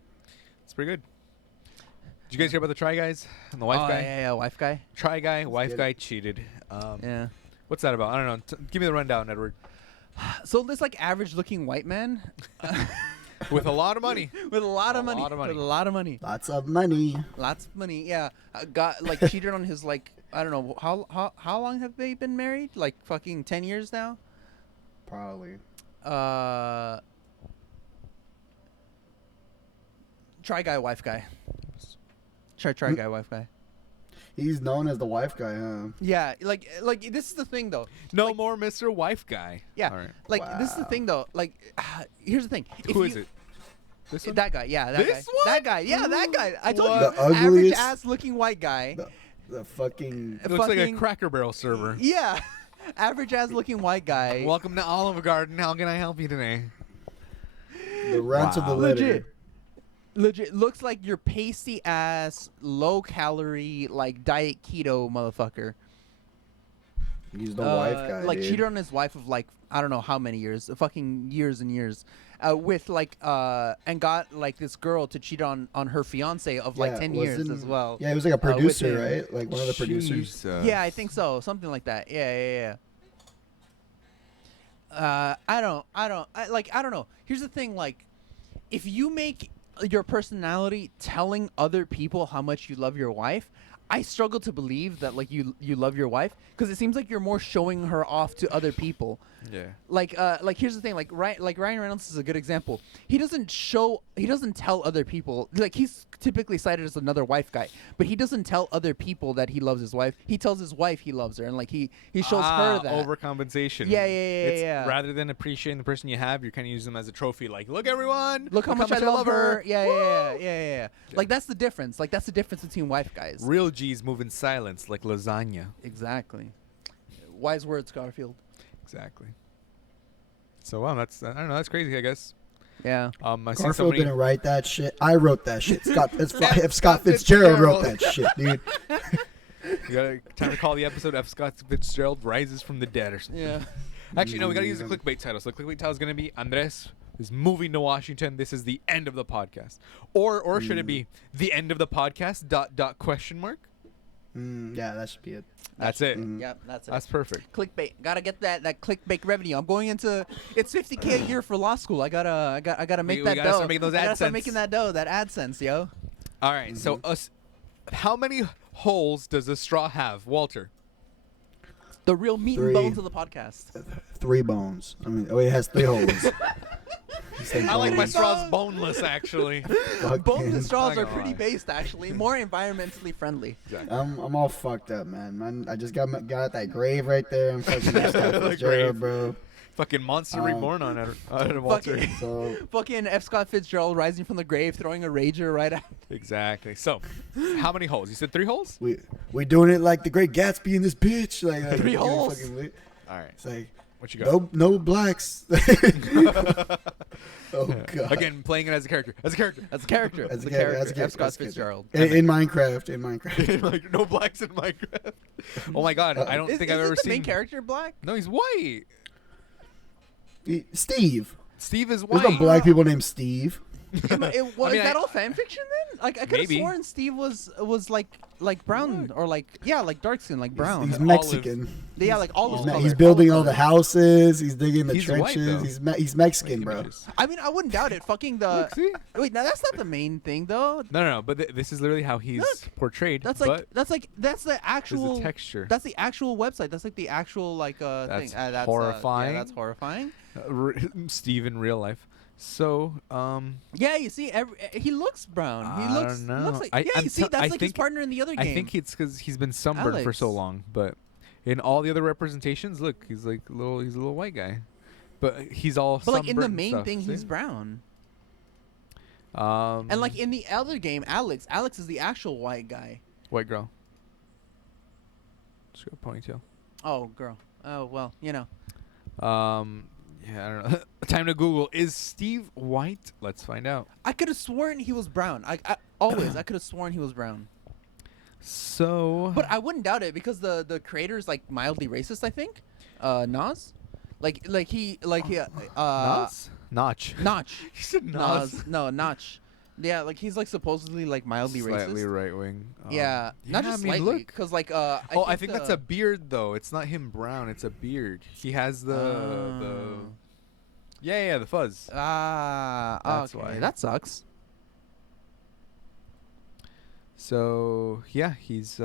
It's pretty good. Did you guys hear about the Try Guys and the wife Oh, guy? yeah, wife guy. Try guy, wife get guy cheated. Yeah. What's that about? I don't know. Give me the rundown, Edward. So this like average looking white man With a lot of money. with a lot of A money. lot of money. With a lot of money. Lots of money. Lots of money. Yeah. Got like cheated on his like, I don't know, how long have they been married? Like fucking 10 years now? Probably. Try guy, wife guy. Try guy, wife guy. He's known as the wife guy, huh? Yeah, like this is the thing though. No Like- more Mr. Wife Guy. Yeah, All right. like this is the Wow. thing though. Like, here's the thing. Who is it? This one? That guy. Yeah, that This guy. one? That guy. Yeah, that guy. I told What? you, The average ugliest- ass looking white guy. The fucking. It looks like a fucking- Cracker Barrel server. Yeah, average ass looking white guy. Welcome to Olive Garden. How can I help you today? The The runt of the Wow. litter. Legit looks like your pasty ass, low calorie, like diet keto motherfucker. He's the wife guy, like dude. cheated on his wife of like I don't know how many years, fucking years and years, with like and got like this girl to cheat on her fiance of like 10 years as wasn't- well. Yeah, he was like a with producer, him. right? Like one of the producers. Jesus. Yeah, I think so, something like that. Yeah. I don't know. Here's the thing, like, if you make your personality telling other people how much you love your wife, I struggle to believe that like you love your wife because it seems like you're more showing her off to other people. Yeah. Like here's the thing, like Ryan Reynolds is a good example. He doesn't tell other people, like he's typically cited as another wife guy, but he doesn't tell other people that he loves his wife. He tells his wife he loves her, and like he shows her that. Overcompensation. Yeah, It's yeah. Rather than appreciating the person you have, you're kind of using them as a trophy. Like, look, everyone. Look how much I love her. Yeah. Like that's the difference. Like that's the difference between wife guys. Real G's move in silence like lasagna. Exactly. Wise words, Garfield. Exactly. So, wow, that's, I don't know, that's crazy, I guess. Yeah. I see Garfield somebody. didn't write that shit. I wrote that shit. F. Scott Fitzgerald wrote that shit, dude. You gotta, time to call the episode F. Scott Fitzgerald Rises from the Dead or something. Yeah. Actually, no, we gotta use the clickbait title. So the clickbait title is gonna be Andres is moving to Washington. This is the end of the podcast. Or should it be the end of the podcast, dot question mark? Yeah, that should be it. That's it. Yep, that's it. That's perfect. Clickbait. Gotta get that clickbait revenue. I'm going into it's $50K a year for law school. I gotta make We that gotta dough. start making those I gotta AdSense. start making that dough, that AdSense, yo. All right, so us, how many holes does a straw have, Walter? The real meat and 3. bones of the podcast. 3 bones. I mean, it has 3 holes. He said I like my bones. straws boneless, actually. Fucking- Bones and straws Not are gonna pretty lie. based, actually. More environmentally friendly. I'm all fucked up, man. I just got at that grave right there. I'm fucking Scott The grave. Fitzgerald, bro. Fucking monster reborn on it, Walter. Fucking, So fucking F. Scott Fitzgerald rising from the grave, throwing a rager right out. Exactly. So, how many holes? You said 3 holes? we doing it like the Great Gatsby in this bitch. Like 3 you know, holes. fucking lit. All right. It's like What you got? no blacks. Oh god. Again, playing it as a character. As a character. That's a character. That's That's a a character, character. that's a F. character, Scott that's a character. Fitzgerald. In Minecraft. Like, no blacks in Minecraft. Oh my god, I don't think I've ever the seen. main character black? No, he's white. Steve. Steve is There's white. no black people named Steve. Is I mean, that all fan fiction then? Like I could have Maybe. sworn Steve was like brown or like dark skin, like brown. He's Olive. Mexican. Yeah, like olive color. He's building all olive the color. houses. He's digging the He's white, trenches. though. He's Mexican, bro. I mean, I wouldn't doubt it. Fucking the Look, see? wait, now that's not the main thing though. No, but this is literally how he's Look, portrayed. That's but like that's the actual there's a texture. That's the actual website. That's like the actual like That's thing. That's horrifying. Yeah, that's horrifying. Steve in real life. So, Yeah, you see, he looks brown. He I looks. don't know. Looks like, I- yeah, you see, until- that's I like his think- partner in the other game. I think it's because he's been sunburned for so Alex. long. But in all the other representations, look, he's like he's a little white guy. But he's all but like in the sunburned and main stuff, thing, see? he's brown. And And like in the other game, Alex is the actual white guy. white girl. She's got a ponytail. Oh, girl. Oh well, you know. Yeah, I don't know. Time to Google. Is Steve white? Let's find out. I could have sworn he was brown. I always I could have sworn he was brown. So, But I wouldn't doubt it because the creator is like mildly racist. I think. Nas, like he Nas? Notch. Notch. He said Nas. No, Notch. Yeah, like he's like supposedly like mildly Slightly racist. right wing. Yeah, not just slightly. look. Because like I think that's a beard though. It's not him brown. It's a beard. He has the yeah the fuzz. That's okay. why. That sucks. So yeah, he's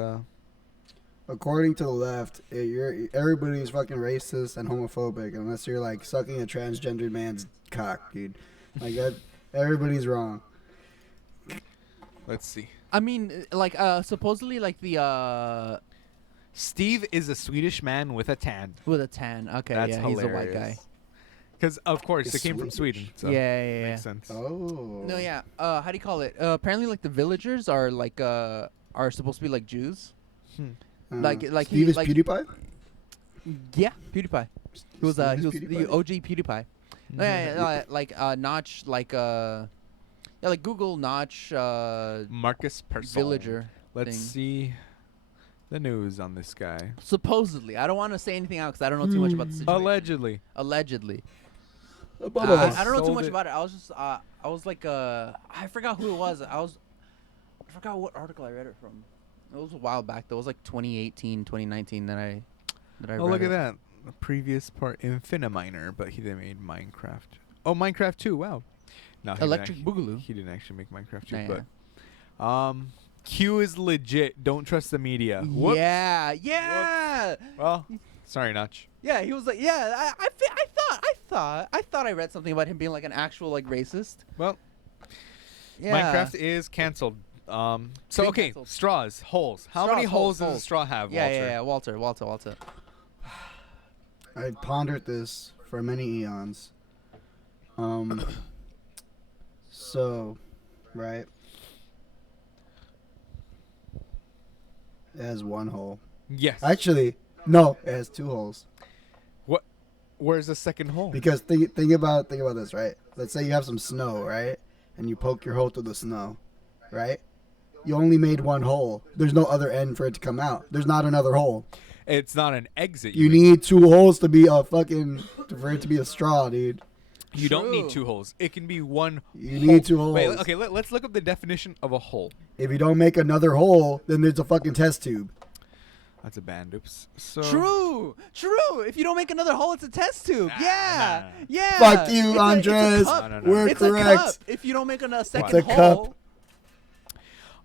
According to the left, everybody's fucking racist and homophobic unless you're like sucking a transgendered man's cock, dude. Like that, everybody's wrong. let's see. I mean, like supposedly like the Steve is a Swedish man with a tan. with a tan. Okay, That's yeah, hilarious. he's a white guy. Because of course He's they came from Swedish. Sweden. So Yeah. makes sense. Oh. No, yeah. How do you call it? Apparently, like the villagers are like are supposed to be like Jews. like Steve is like- PewDiePie. Yeah, PewDiePie. He was Steve is the PewDiePie? OG PewDiePie. No, like Notch, like yeah, like Google Notch Marcus Persson. villager. Let's thing. see the news on this guy. Supposedly, I don't want to say anything out because I don't know too much about the situation. Allegedly. Allegedly. Above I us. don't know too Sold much it. about it. I was just, I was like, I forgot who it was. I forgot what article I read it from. It was a while back. That was like 2018, 2019 that I read Oh, look it. at that. The previous part, Infiniminer, but he made Minecraft. Oh, Minecraft 2. Wow. No, he Electric didn't Boogaloo. He didn't actually make Minecraft 2, Nah. but Q is legit. Don't trust the media. Whoops. Yeah, yeah, Well, sorry, Notch. yeah. He was like, yeah. I thought I read something about him being like an actual like racist. Well, Yeah. Minecraft is canceled. So Being okay, canceled. straws, holes. How Straws, many holes does a holes. straw have, Yeah, Walter? yeah, yeah. Walter. I pondered this for many eons. So, right. It has one hole. Yes. Actually, no, it has two holes. What? Where's the second hole? Because think about this, right? Let's say you have some snow, right? And you poke your hole through the snow, right? You only made one hole. There's no other end for it to come out. There's not another hole. It's not an exit. You need two holes to be a fucking for it to be a straw, dude. You don't need True. two holes. It can be one. You hole. need two holes. Wait, okay. Let's look up the definition of a hole. If you don't make another hole, then there's a fucking test tube. That's a band. Oops. So True. If you don't make another hole, it's a test tube. Nah, Yeah, nah. yeah. Fuck you, It's Andres. a cup. No, no, no. We're It's a correct. cup. If you don't make a second It's a hole, cup.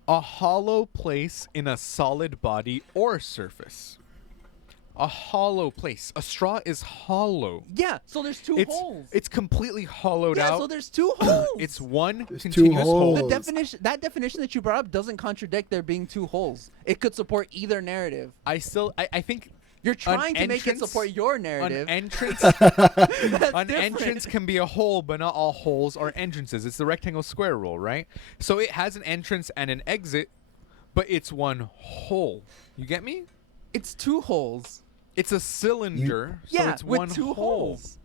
A hollow place in a solid body or surface. A hollow place. A straw is hollow. yeah. So there's two It's holes. it's completely hollowed yeah. out. So there's two holes. It's one There's two continuous hole. holes. That definition that you brought up doesn't contradict there being two holes. It could support either narrative. I think You're trying to make it entrance- support your an narrative. entrance That's an different. entrance can be a hole, but not all holes are entrances. It's the rectangle square rule, right? So it has an entrance and an exit, but it's one hole. You get me? It's two holes. It's a cylinder, so Yeah, it's with one two hole. holes.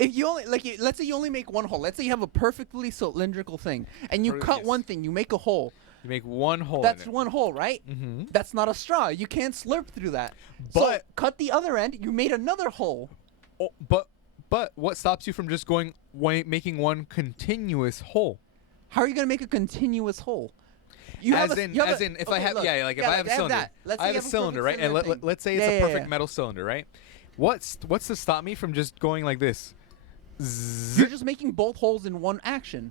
If you only let's say you only make one hole. Let's say you have a perfectly cylindrical thing, and you cut Yes. one thing. You make a hole. You make one hole. That's in it. one hole, right? Mm-hmm. That's not a straw. You can't slurp through that. So But- cut the other end. You made another hole. Oh, but what stops you from just making one continuous hole? How are you gonna make a continuous hole? If I have a cylinder, Let's I have a cylinder, right? And let's say it's a perfect metal cylinder, right? What's to stop me from just going like this? Zzz. You're just making both holes in one action.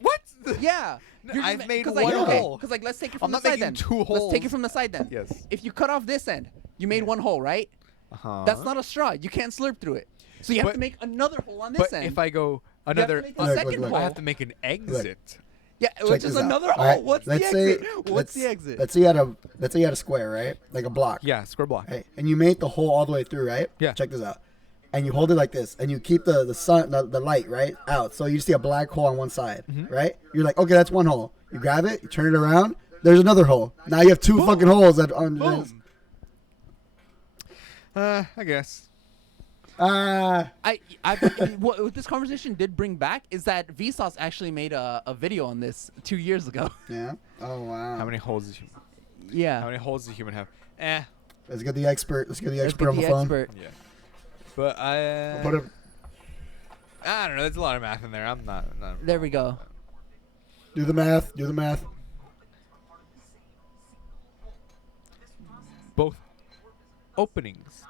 What? Yeah. No, You're just I've made cause one hole. Because let's take it I'm from the not side making then. two Let's take holes. it from the side then. Yes. If you cut off this end, you made one hole, right? Uh-huh. That's not a straw. You can't slurp through it. So you have But- to make another hole on this But end. if I go You have to another, make a Look, second look, hole. I have to make an exit. Yeah, Check which is this out. another hole. All right, What's the let's exit? say- What's let's- the exit? Let's say you had a square, right? Like a block. Yeah, square block. Right? And you made the hole all the way through, right? Yeah. Check this out. And you hold it like this, and you keep the light right out, so you see a black hole on one side, Mm-hmm. right? You're like, okay, that's one hole. You grab it, you turn it around. There's another hole. Now you have two fucking holes that on. Boom. I guess. Ah, What this conversation did bring back is that Vsauce actually made a video on this 2 years ago. yeah. Oh wow. How many holes does Yeah. how many holes does a human have? Let's get the expert. Let's get the Let's expert get on the the phone. expert. Yeah. But Put it. I don't know. There's a lot of math in there. I'm not. There we go. Do the math. Do the math. Both openings.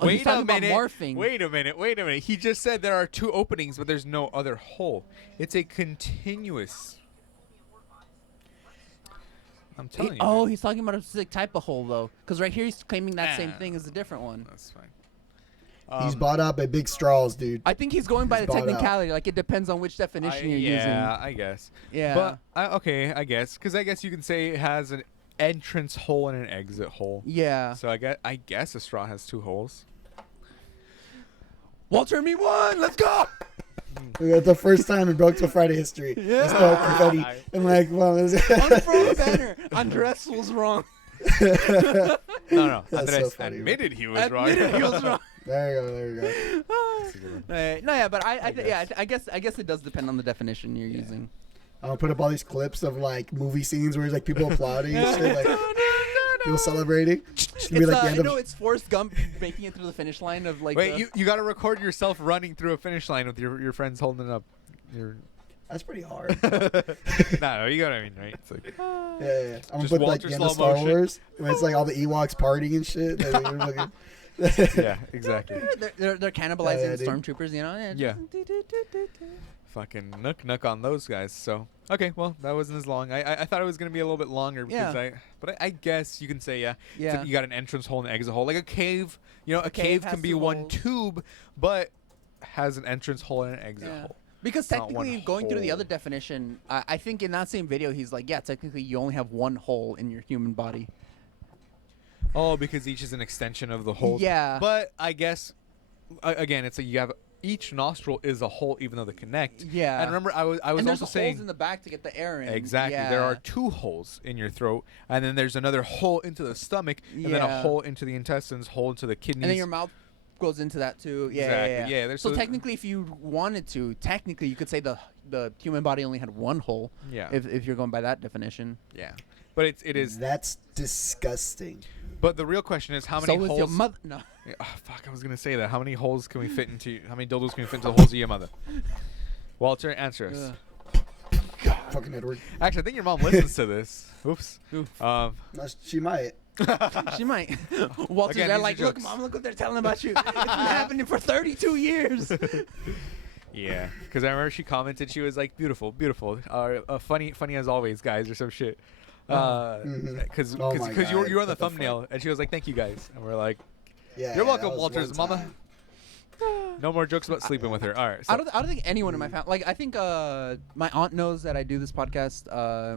Oh, he's talking about morphing. Wait a minute. He just said there are two openings, but there's no other hole. It's a continuous. I'm telling you. Oh, dude. he's talking about a specific type of hole though, because right here he's claiming that same Ah. thing as a different one. That's fine. He's bought out by big straws, dude. I think he's going by He's the bought out. technicality. Like it depends on which definition you're using. I guess. Yeah. But okay, I guess because I guess you can say it has an entrance hole and an exit hole. Yeah. So I guess a straw has two holes. Walter, me one. Let's go. That's the first time in Broke Till Friday history. Yeah. Let's go confetti. And like, well, Unfurl the banner. Andres was wrong. No. That's Andres so funny, admitted he was wrong. Admitted he was wrong. There you go. There you go. That's a good one. No, yeah, but I guess. I guess it does depend on the definition you're using. I'm gonna put up all these clips of like movie scenes where there's like people applauding and shit, like people celebrating. It's gonna be like the end of. it's Forrest Gump making it through the finish line of like. Wait, you got to record yourself running through a finish line with your friends holding up. That's pretty hard. No, you got what I mean, right? It's like, Yeah. I'm gonna Just put like Walter the end of slow Star motion. Wars when it's like all the Ewoks partying and shit. yeah, exactly. They're cannibalizing Yeah, dude. stormtroopers, you know? Yeah. Fucking nook on those guys. So okay, well that wasn't as long. I thought it was gonna be a little bit longer because Yeah. but I guess you can say yeah. It's Yeah. like you got an entrance hole and an exit hole, like a cave. You know, a cave cave has can be two one holes. tube, but has an entrance hole and an exit Yeah. hole. Because Not one technically, going through the other hole. definition, I think in that same video, he's like, yeah, technically you only have one hole in your human body. Oh, because each is an extension of the hole. Yeah. But I guess again, it's like you have each nostril is a hole, even though they connect. Yeah. And remember, I was And there's also saying holes in the back to get the air in. exactly. Yeah. There are 2 holes in your throat, and then there's another hole into the stomach, and then a Yeah. hole into the intestines, hole into the kidneys. And then your mouth goes into that too. Yeah, Exactly. yeah. Yeah, there's so so- technically, if you wanted to, technically you could say the human body only had one hole. Yeah. If you're going by that definition. Yeah. But it is. That's disgusting. But the real question is how many So is holes? your mother. No. Yeah, oh, fuck! I was gonna say that. How many holes can we fit into? How many dildos can we fit into the holes of your mother? Walter, answer us. Fucking Edward. Actually, I think your mom listens to this. Oops. No, she might. She might. Walter's Again, there these are like, look, jokes." mom, look what they're telling about you. It's been happening for 32 years. Yeah, because I remember she commented. She was like, "Beautiful, beautiful, funny as always, guys," or some shit. Because Oh my you were God, on the what the fuck? thumbnail, and she was like, "Thank you, guys," and we're like, Yeah. "You're that welcome, was Walter's one mama." time. No more jokes about sleeping with her. All right. So, I don't think anyone in my family, like, I think my aunt knows that I do this podcast.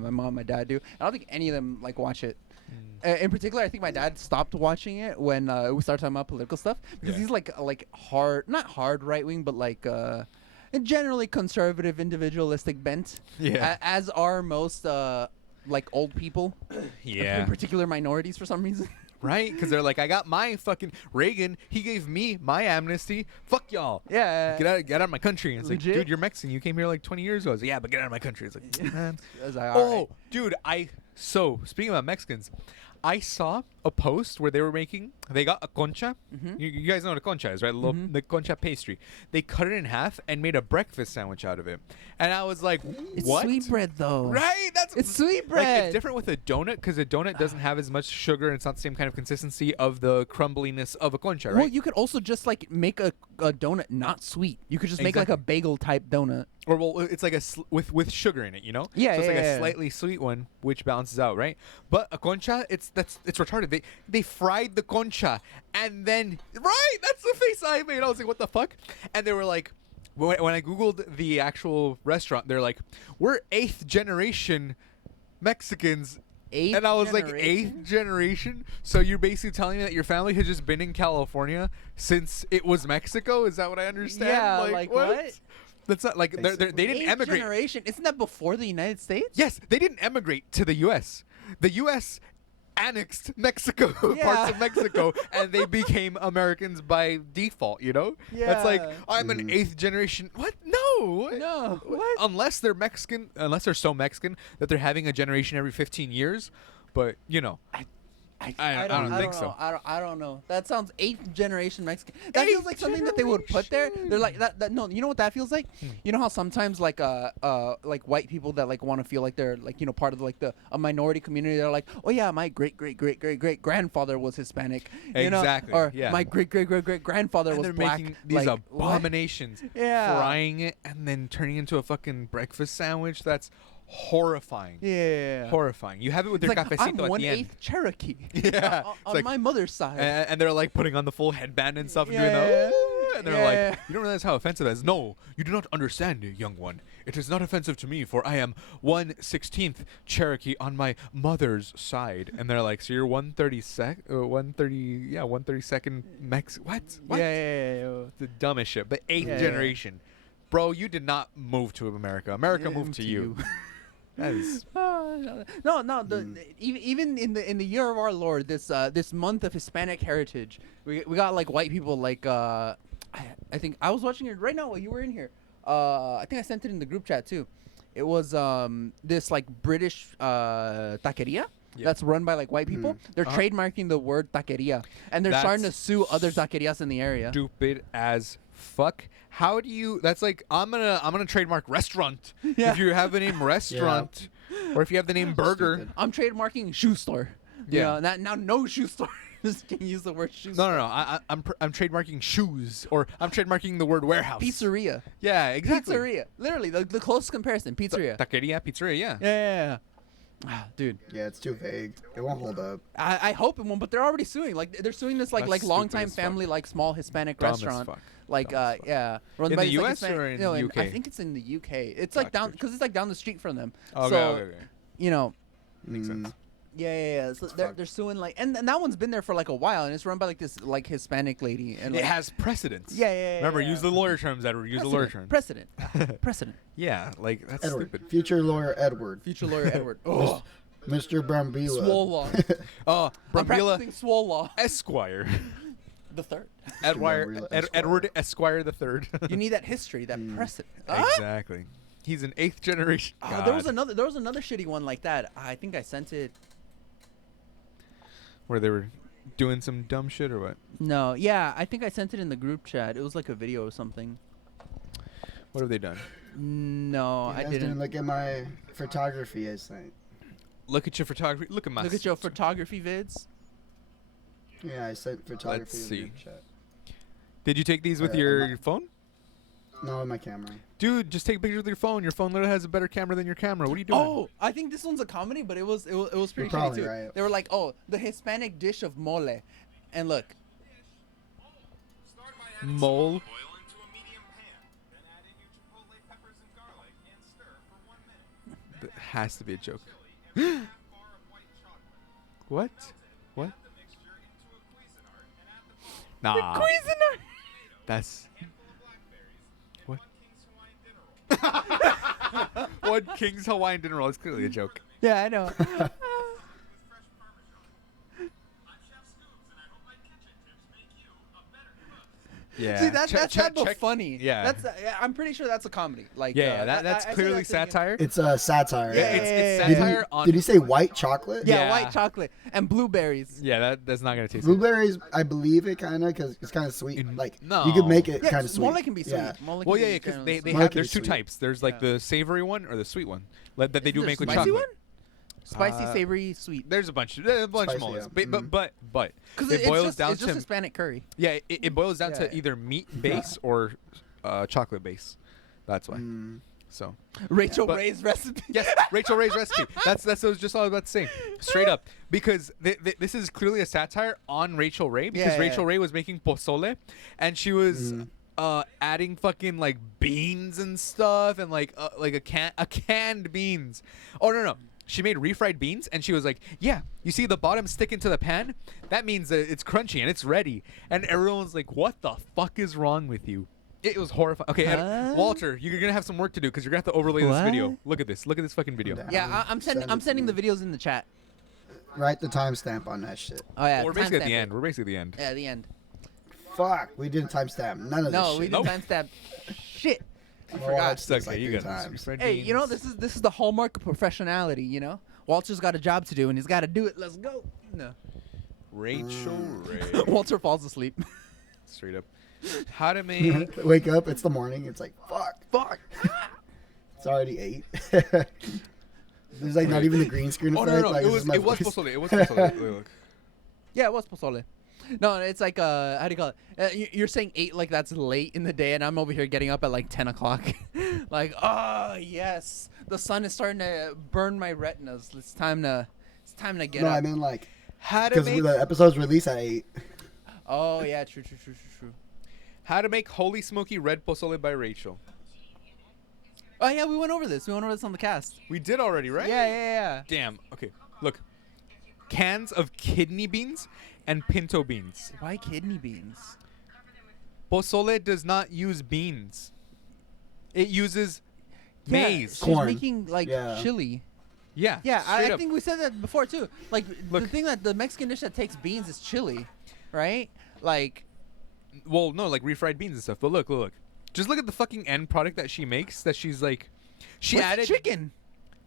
My mom, my dad do. I don't think any of them, like, watch it. In particular, I think my dad stopped watching it when we started talking about political stuff because Yeah. he's like hard, not hard right wing, but like a generally conservative, individualistic bent. Yeah. As are most like old people. yeah. In particular, minorities for some reason. Right? Because they're like, I got my fucking Reagan. He gave me my amnesty. Fuck y'all. Yeah. Get out of my country. And it's Legit? like, dude, you're Mexican. You came here like 20 years ago. I was like, yeah, but get out of my country. It's like, man. I was like, Oh, alright. dude, so speaking about Mexicans, I saw a post where they got a concha. You guys know what a concha is, right? The concha pastry. They cut it in half and made a breakfast sandwich out of it. And I was like, It's what? sweetbread though. Right? It's sweet Like, bread. it's different with a donut because a donut doesn't have as much sugar and it's not the same kind of consistency of the crumbliness of a concha, right? Well, you could also just like make a donut not sweet. You could just make like a Exactly. bagel type donut. Or well, it's like with sugar in it, you know? Yeah, So it's like yeah, a yeah. slightly sweet one, which balances out, right? But a concha, it's retarded. They fried the concha and then that's the face I made. I was like, what the fuck? And they were like, when I googled the actual restaurant, they're like, we're 8th generation Mexicans. Eighth And I was like, generation? 8th generation? So you're basically telling me that your family has just been in California since it was Mexico? Is that what I understand? Yeah, like what? That's not like they didn't Eighth emigrate. generation. Isn't that before the United States? Yes, they didn't emigrate to the U.S. The U.S. annexed Mexico, Yeah. parts of Mexico, and they became Americans by default. You know? That's like Yeah. I'm an 8th generation. What? No. No. What? Unless they're Mexican, unless they're so Mexican that they're having a generation every 15 years. But you know, I don't think so. know. I don't know. That sounds 8th generation Mexican. That feels like something that they would put there. They're like that. No, you know what that feels like? You know how sometimes like white people that like want to feel like they're like part of like a minority community. They're like, oh yeah, my great grandfather was Hispanic. You know? Exactly, Or yeah. my great grandfather And was they're black. making these like, what? abominations, Yeah. frying it and then turning it into a fucking breakfast sandwich. That's horrifying. Yeah. Horrifying. You have it with It's your like, cafecito I'm at the end. 1/8 Cherokee. Yeah. on It's like- my mother's side. And they're like putting on the full headband and stuff and Yeah. doing the "Ooh," and they're Yeah. like, you don't realize how offensive that is. No, you do not understand, young one. It is not offensive to me, for I am 1/16 Cherokee on my mother's side. And they're like, so you're 132nd Mex. What? Yeah. The dumbest shit. But 8th Yeah. generation. Bro, you did not move to America. America moved to you. That is No. Even in the year of our Lord, this month of Hispanic heritage, we got like white people like I think I was watching it right now while you were in here. I think I sent it in the group chat too. It was this like British taqueria. Yeah. That's run by like white people. They're trademarking the word taqueria, and they're starting to That's sue other taquerias in the area. Stupid as fuck. How do you? That's like I'm gonna trademark restaurant. Yeah. If you have the name restaurant, or if you have the name burger. Stupid. I'm trademarking shoe store. Yeah. You know, now no shoe store can use the word shoe No, store. no, no. I'm trademarking shoes, or I'm trademarking the word warehouse. Pizzeria. Yeah, exactly. Pizzeria. Literally, the closest comparison. Pizzeria. Taqueria, pizzeria. Yeah. Yeah. Ah, dude, Yeah, it's too vague. It won't hold up. I hope it won't, but they're already suing. Like they're suing this like That's longtime stupid as fuck. family, like small Hispanic Dumb as restaurant. fuck. Like Dumb as fuck. yeah, run In by the this, like, US Hispanic- or in no, UK? I think it's in the UK. It's like Gotcha. down because it's like down the street from them. Okay, so okay. you know, Makes sense. yeah. So they're suing like, and that one's been there for like a while, and it's run by like this like Hispanic lady. And It like, has precedence. Yeah. Remember, yeah. use the lawyer terms, Edward. Use the lawyer terms. Precedent. Precedent. Yeah, like that's Edward. stupid. Future lawyer Edward. Future lawyer Edward. Oh, Mr. Brambila. swole law. Oh, I'm Brambilla practicing swole law. Esquire. The third. Edward, Esquire. Edward Esquire the third. You need that history, that precedent. Exactly. He's an 8th generation. There was God. another shitty one like that. I think I sent it. Where they were doing some dumb shit or what? No, yeah, I think I sent it in the group chat. It was like a video or something. What have they done? No, You I guys didn't. look at my photography I sent. Look at your photography. Look at my. Look at your photography vids. Yeah, I sent photography Let's in the see. group chat. Did you take these with I'm your not- phone? No, my camera. Dude, just take pictures with your phone. Your phone literally has a better camera than your camera. What are you doing? Oh, I think this one's a comedy, but it was pretty shitty probably too. right. They were like, oh, the Hispanic dish of mole, and look, Mole. Boil into a medium pan. Then add in your chipotle peppers and garlic and stir for 1 minute. That has to be a joke. Chili and 1/2 bar of white chocolate. What? What? Add the mixture into a Cuisinart and add the bowl. Nah. Cuisinart. That's A handful of blackberries. What? And 1 King's Hawaiian dinner roll. what King's Hawaiian dinner roll. It's clearly a joke. Yeah, I know. With fresh Parmesan. I'm Chef Scoops, and I hope my kitchen tips make you a better cook. Yeah. See, that's not the check- funny. Yeah. That's I'm pretty sure that's a comedy. Like Yeah, that's I said clearly that to the- satire. It's a satire. Yeah, It's Did satire he, on. did he say white chocolate? Yeah, Yeah. white chocolate and blueberries. Yeah, that's not gonna taste good. Blueberries, I believe it kind of because it's kind of sweet. In- Like no. you could make it Yeah, kind of sweet. mole can be sweet. Yeah. Mole can Well, be yeah, because generally they sweet. Mine have can be there's two sweet. types. There's like Yeah. the savory one or the sweet one that they do Isn't make there with spicy chocolate. one? Spicy, Uh, savory, sweet. There's a bunch of Spicy, moles, yeah. but Because it boils down it's just to Hispanic curry. yeah, it boils down Yeah. to either meat base or chocolate base. That's why. Mm. So Rachel But- Ray's recipe. yes, Rachel Ray's recipe. That's what I was just all about to say. Straight up, because this is clearly a satire on Rachel Ray because Yeah, Rachel yeah. Ray was making pozole, and she was adding fucking like beans and stuff and like a canned beans. Oh no. She made refried beans and she was like, yeah, you see the bottom sticking to the pan? That means that it's crunchy and it's ready. And everyone's like, what the fuck is wrong with you? It was horrifying. Okay, Huh? Walter, you're gonna have some work to do because you're gonna have to overlay this video. What? Look at this. Look at this fucking video. Yeah. Yeah, I'm Send it sending to the videos in the chat. Write the timestamp on that shit. Oh yeah, We're basically at timestamp the it. end. We're basically at the end. Yeah, the end. Fuck, we didn't timestamp none of this No, shit. we Nope. didn't timestamp. Shit. I Forgot. watched It's this okay. like You 3 got this. times. Refried Hey, you know beans. this is the hallmark of professionality. You know, Walter's got a job to do and he's got to do it. Let's go. No. Rachel Ray. Walter falls asleep. Straight up. How to make Wake up, it's the morning. It's like, fuck. Fuck. It's already 8. There's like not even the green screen Oh effect. no. Like, It this was is my it was voice. pozole. It was pozole. Look. Yeah, it was pozole. No, it's like how do you call it? You're saying 8 like that's late in the day, and I'm over here getting up at like 10 o'clock. Like, oh yes, the sun is starting to burn my retinas. It's time to get No, up. I mean like How to because make the episodes release at 8. Oh yeah, true. How to make holy smoky red pozole by Rachel. Oh yeah, we went over this. We went over this on the cast. We did already, right? Yeah. Damn. Okay. Look. Cans of kidney beans and pinto beans. Why kidney beans? Pozole does not use beans. It uses Yeah, maize. she's Corn. making like Yeah. chili. Yeah. Yeah, straight I up. think we said that before too. Like Look. the thing that the Mexican dish that takes beans is chili, right? Like Well, no, like refried beans and stuff. But look. Just look at the fucking end product that she makes. That she's like, she with added chicken.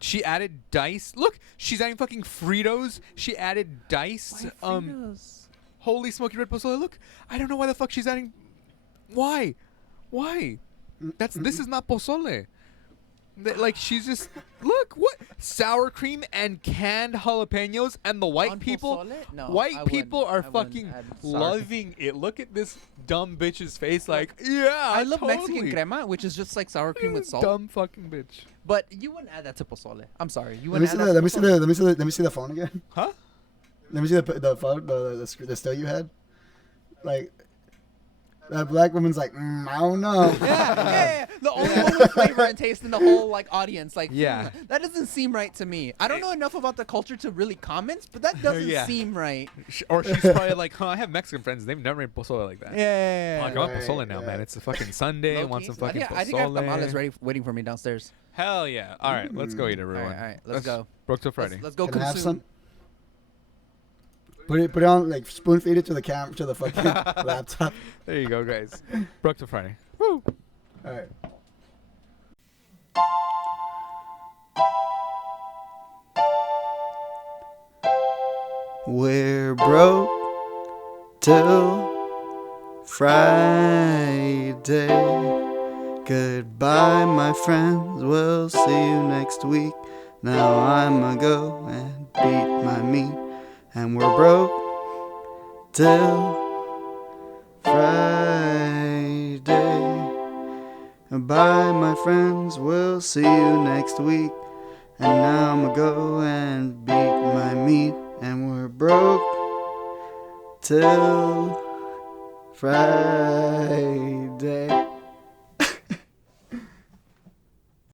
She added dice. Look, she's adding fucking Fritos. She added dice. Why Fritos? Holy smoky red pozole. Look, I don't know why the fuck she's adding. Why? This is not pozole. Like she's just look what sour cream and canned jalapenos and the white On people. pozole? No, White I people wouldn't- are I wouldn't fucking add sour cream. loving it. Look at this dumb bitch's face. Like yeah, I love totally. Mexican crema, which is just like sour cream with salt. Dumb fucking bitch. But you wouldn't add that to pozole. I'm sorry, you Let me wouldn't see add the. that. Let me see the phone again. Huh? Let me see the phone, the still you had. Like that black woman's like, I don't know. Yeah. The only one with flavor and taste in the whole like audience. Like, Yeah. that doesn't seem right to me. I don't know enough about the culture to really comment, but that doesn't Yeah. seem right. Or she's probably like, huh, I have Mexican friends. They've never made pozole like that. Yeah. Like, I want Right, pozole now, yeah. man. It's a fucking Sunday. I want some fucking pozole. I think I have tamales ready, waiting for me downstairs. Hell yeah. All right, let's go eat, All everyone. right, let's go. Broke till Friday. Let's go Can I have consume. some? Put it on, like spoon feed it to the to the fucking laptop. There you go, guys. Broke till Friday. Woo. All right. We're broke till Friday. Goodbye, my friends. We'll see you next week. Now I'ma go and beat my meat. And we're broke till Friday. Goodbye, my friends. We'll see you next week. And now I'ma go and beat my meat. And we're broke till Friday.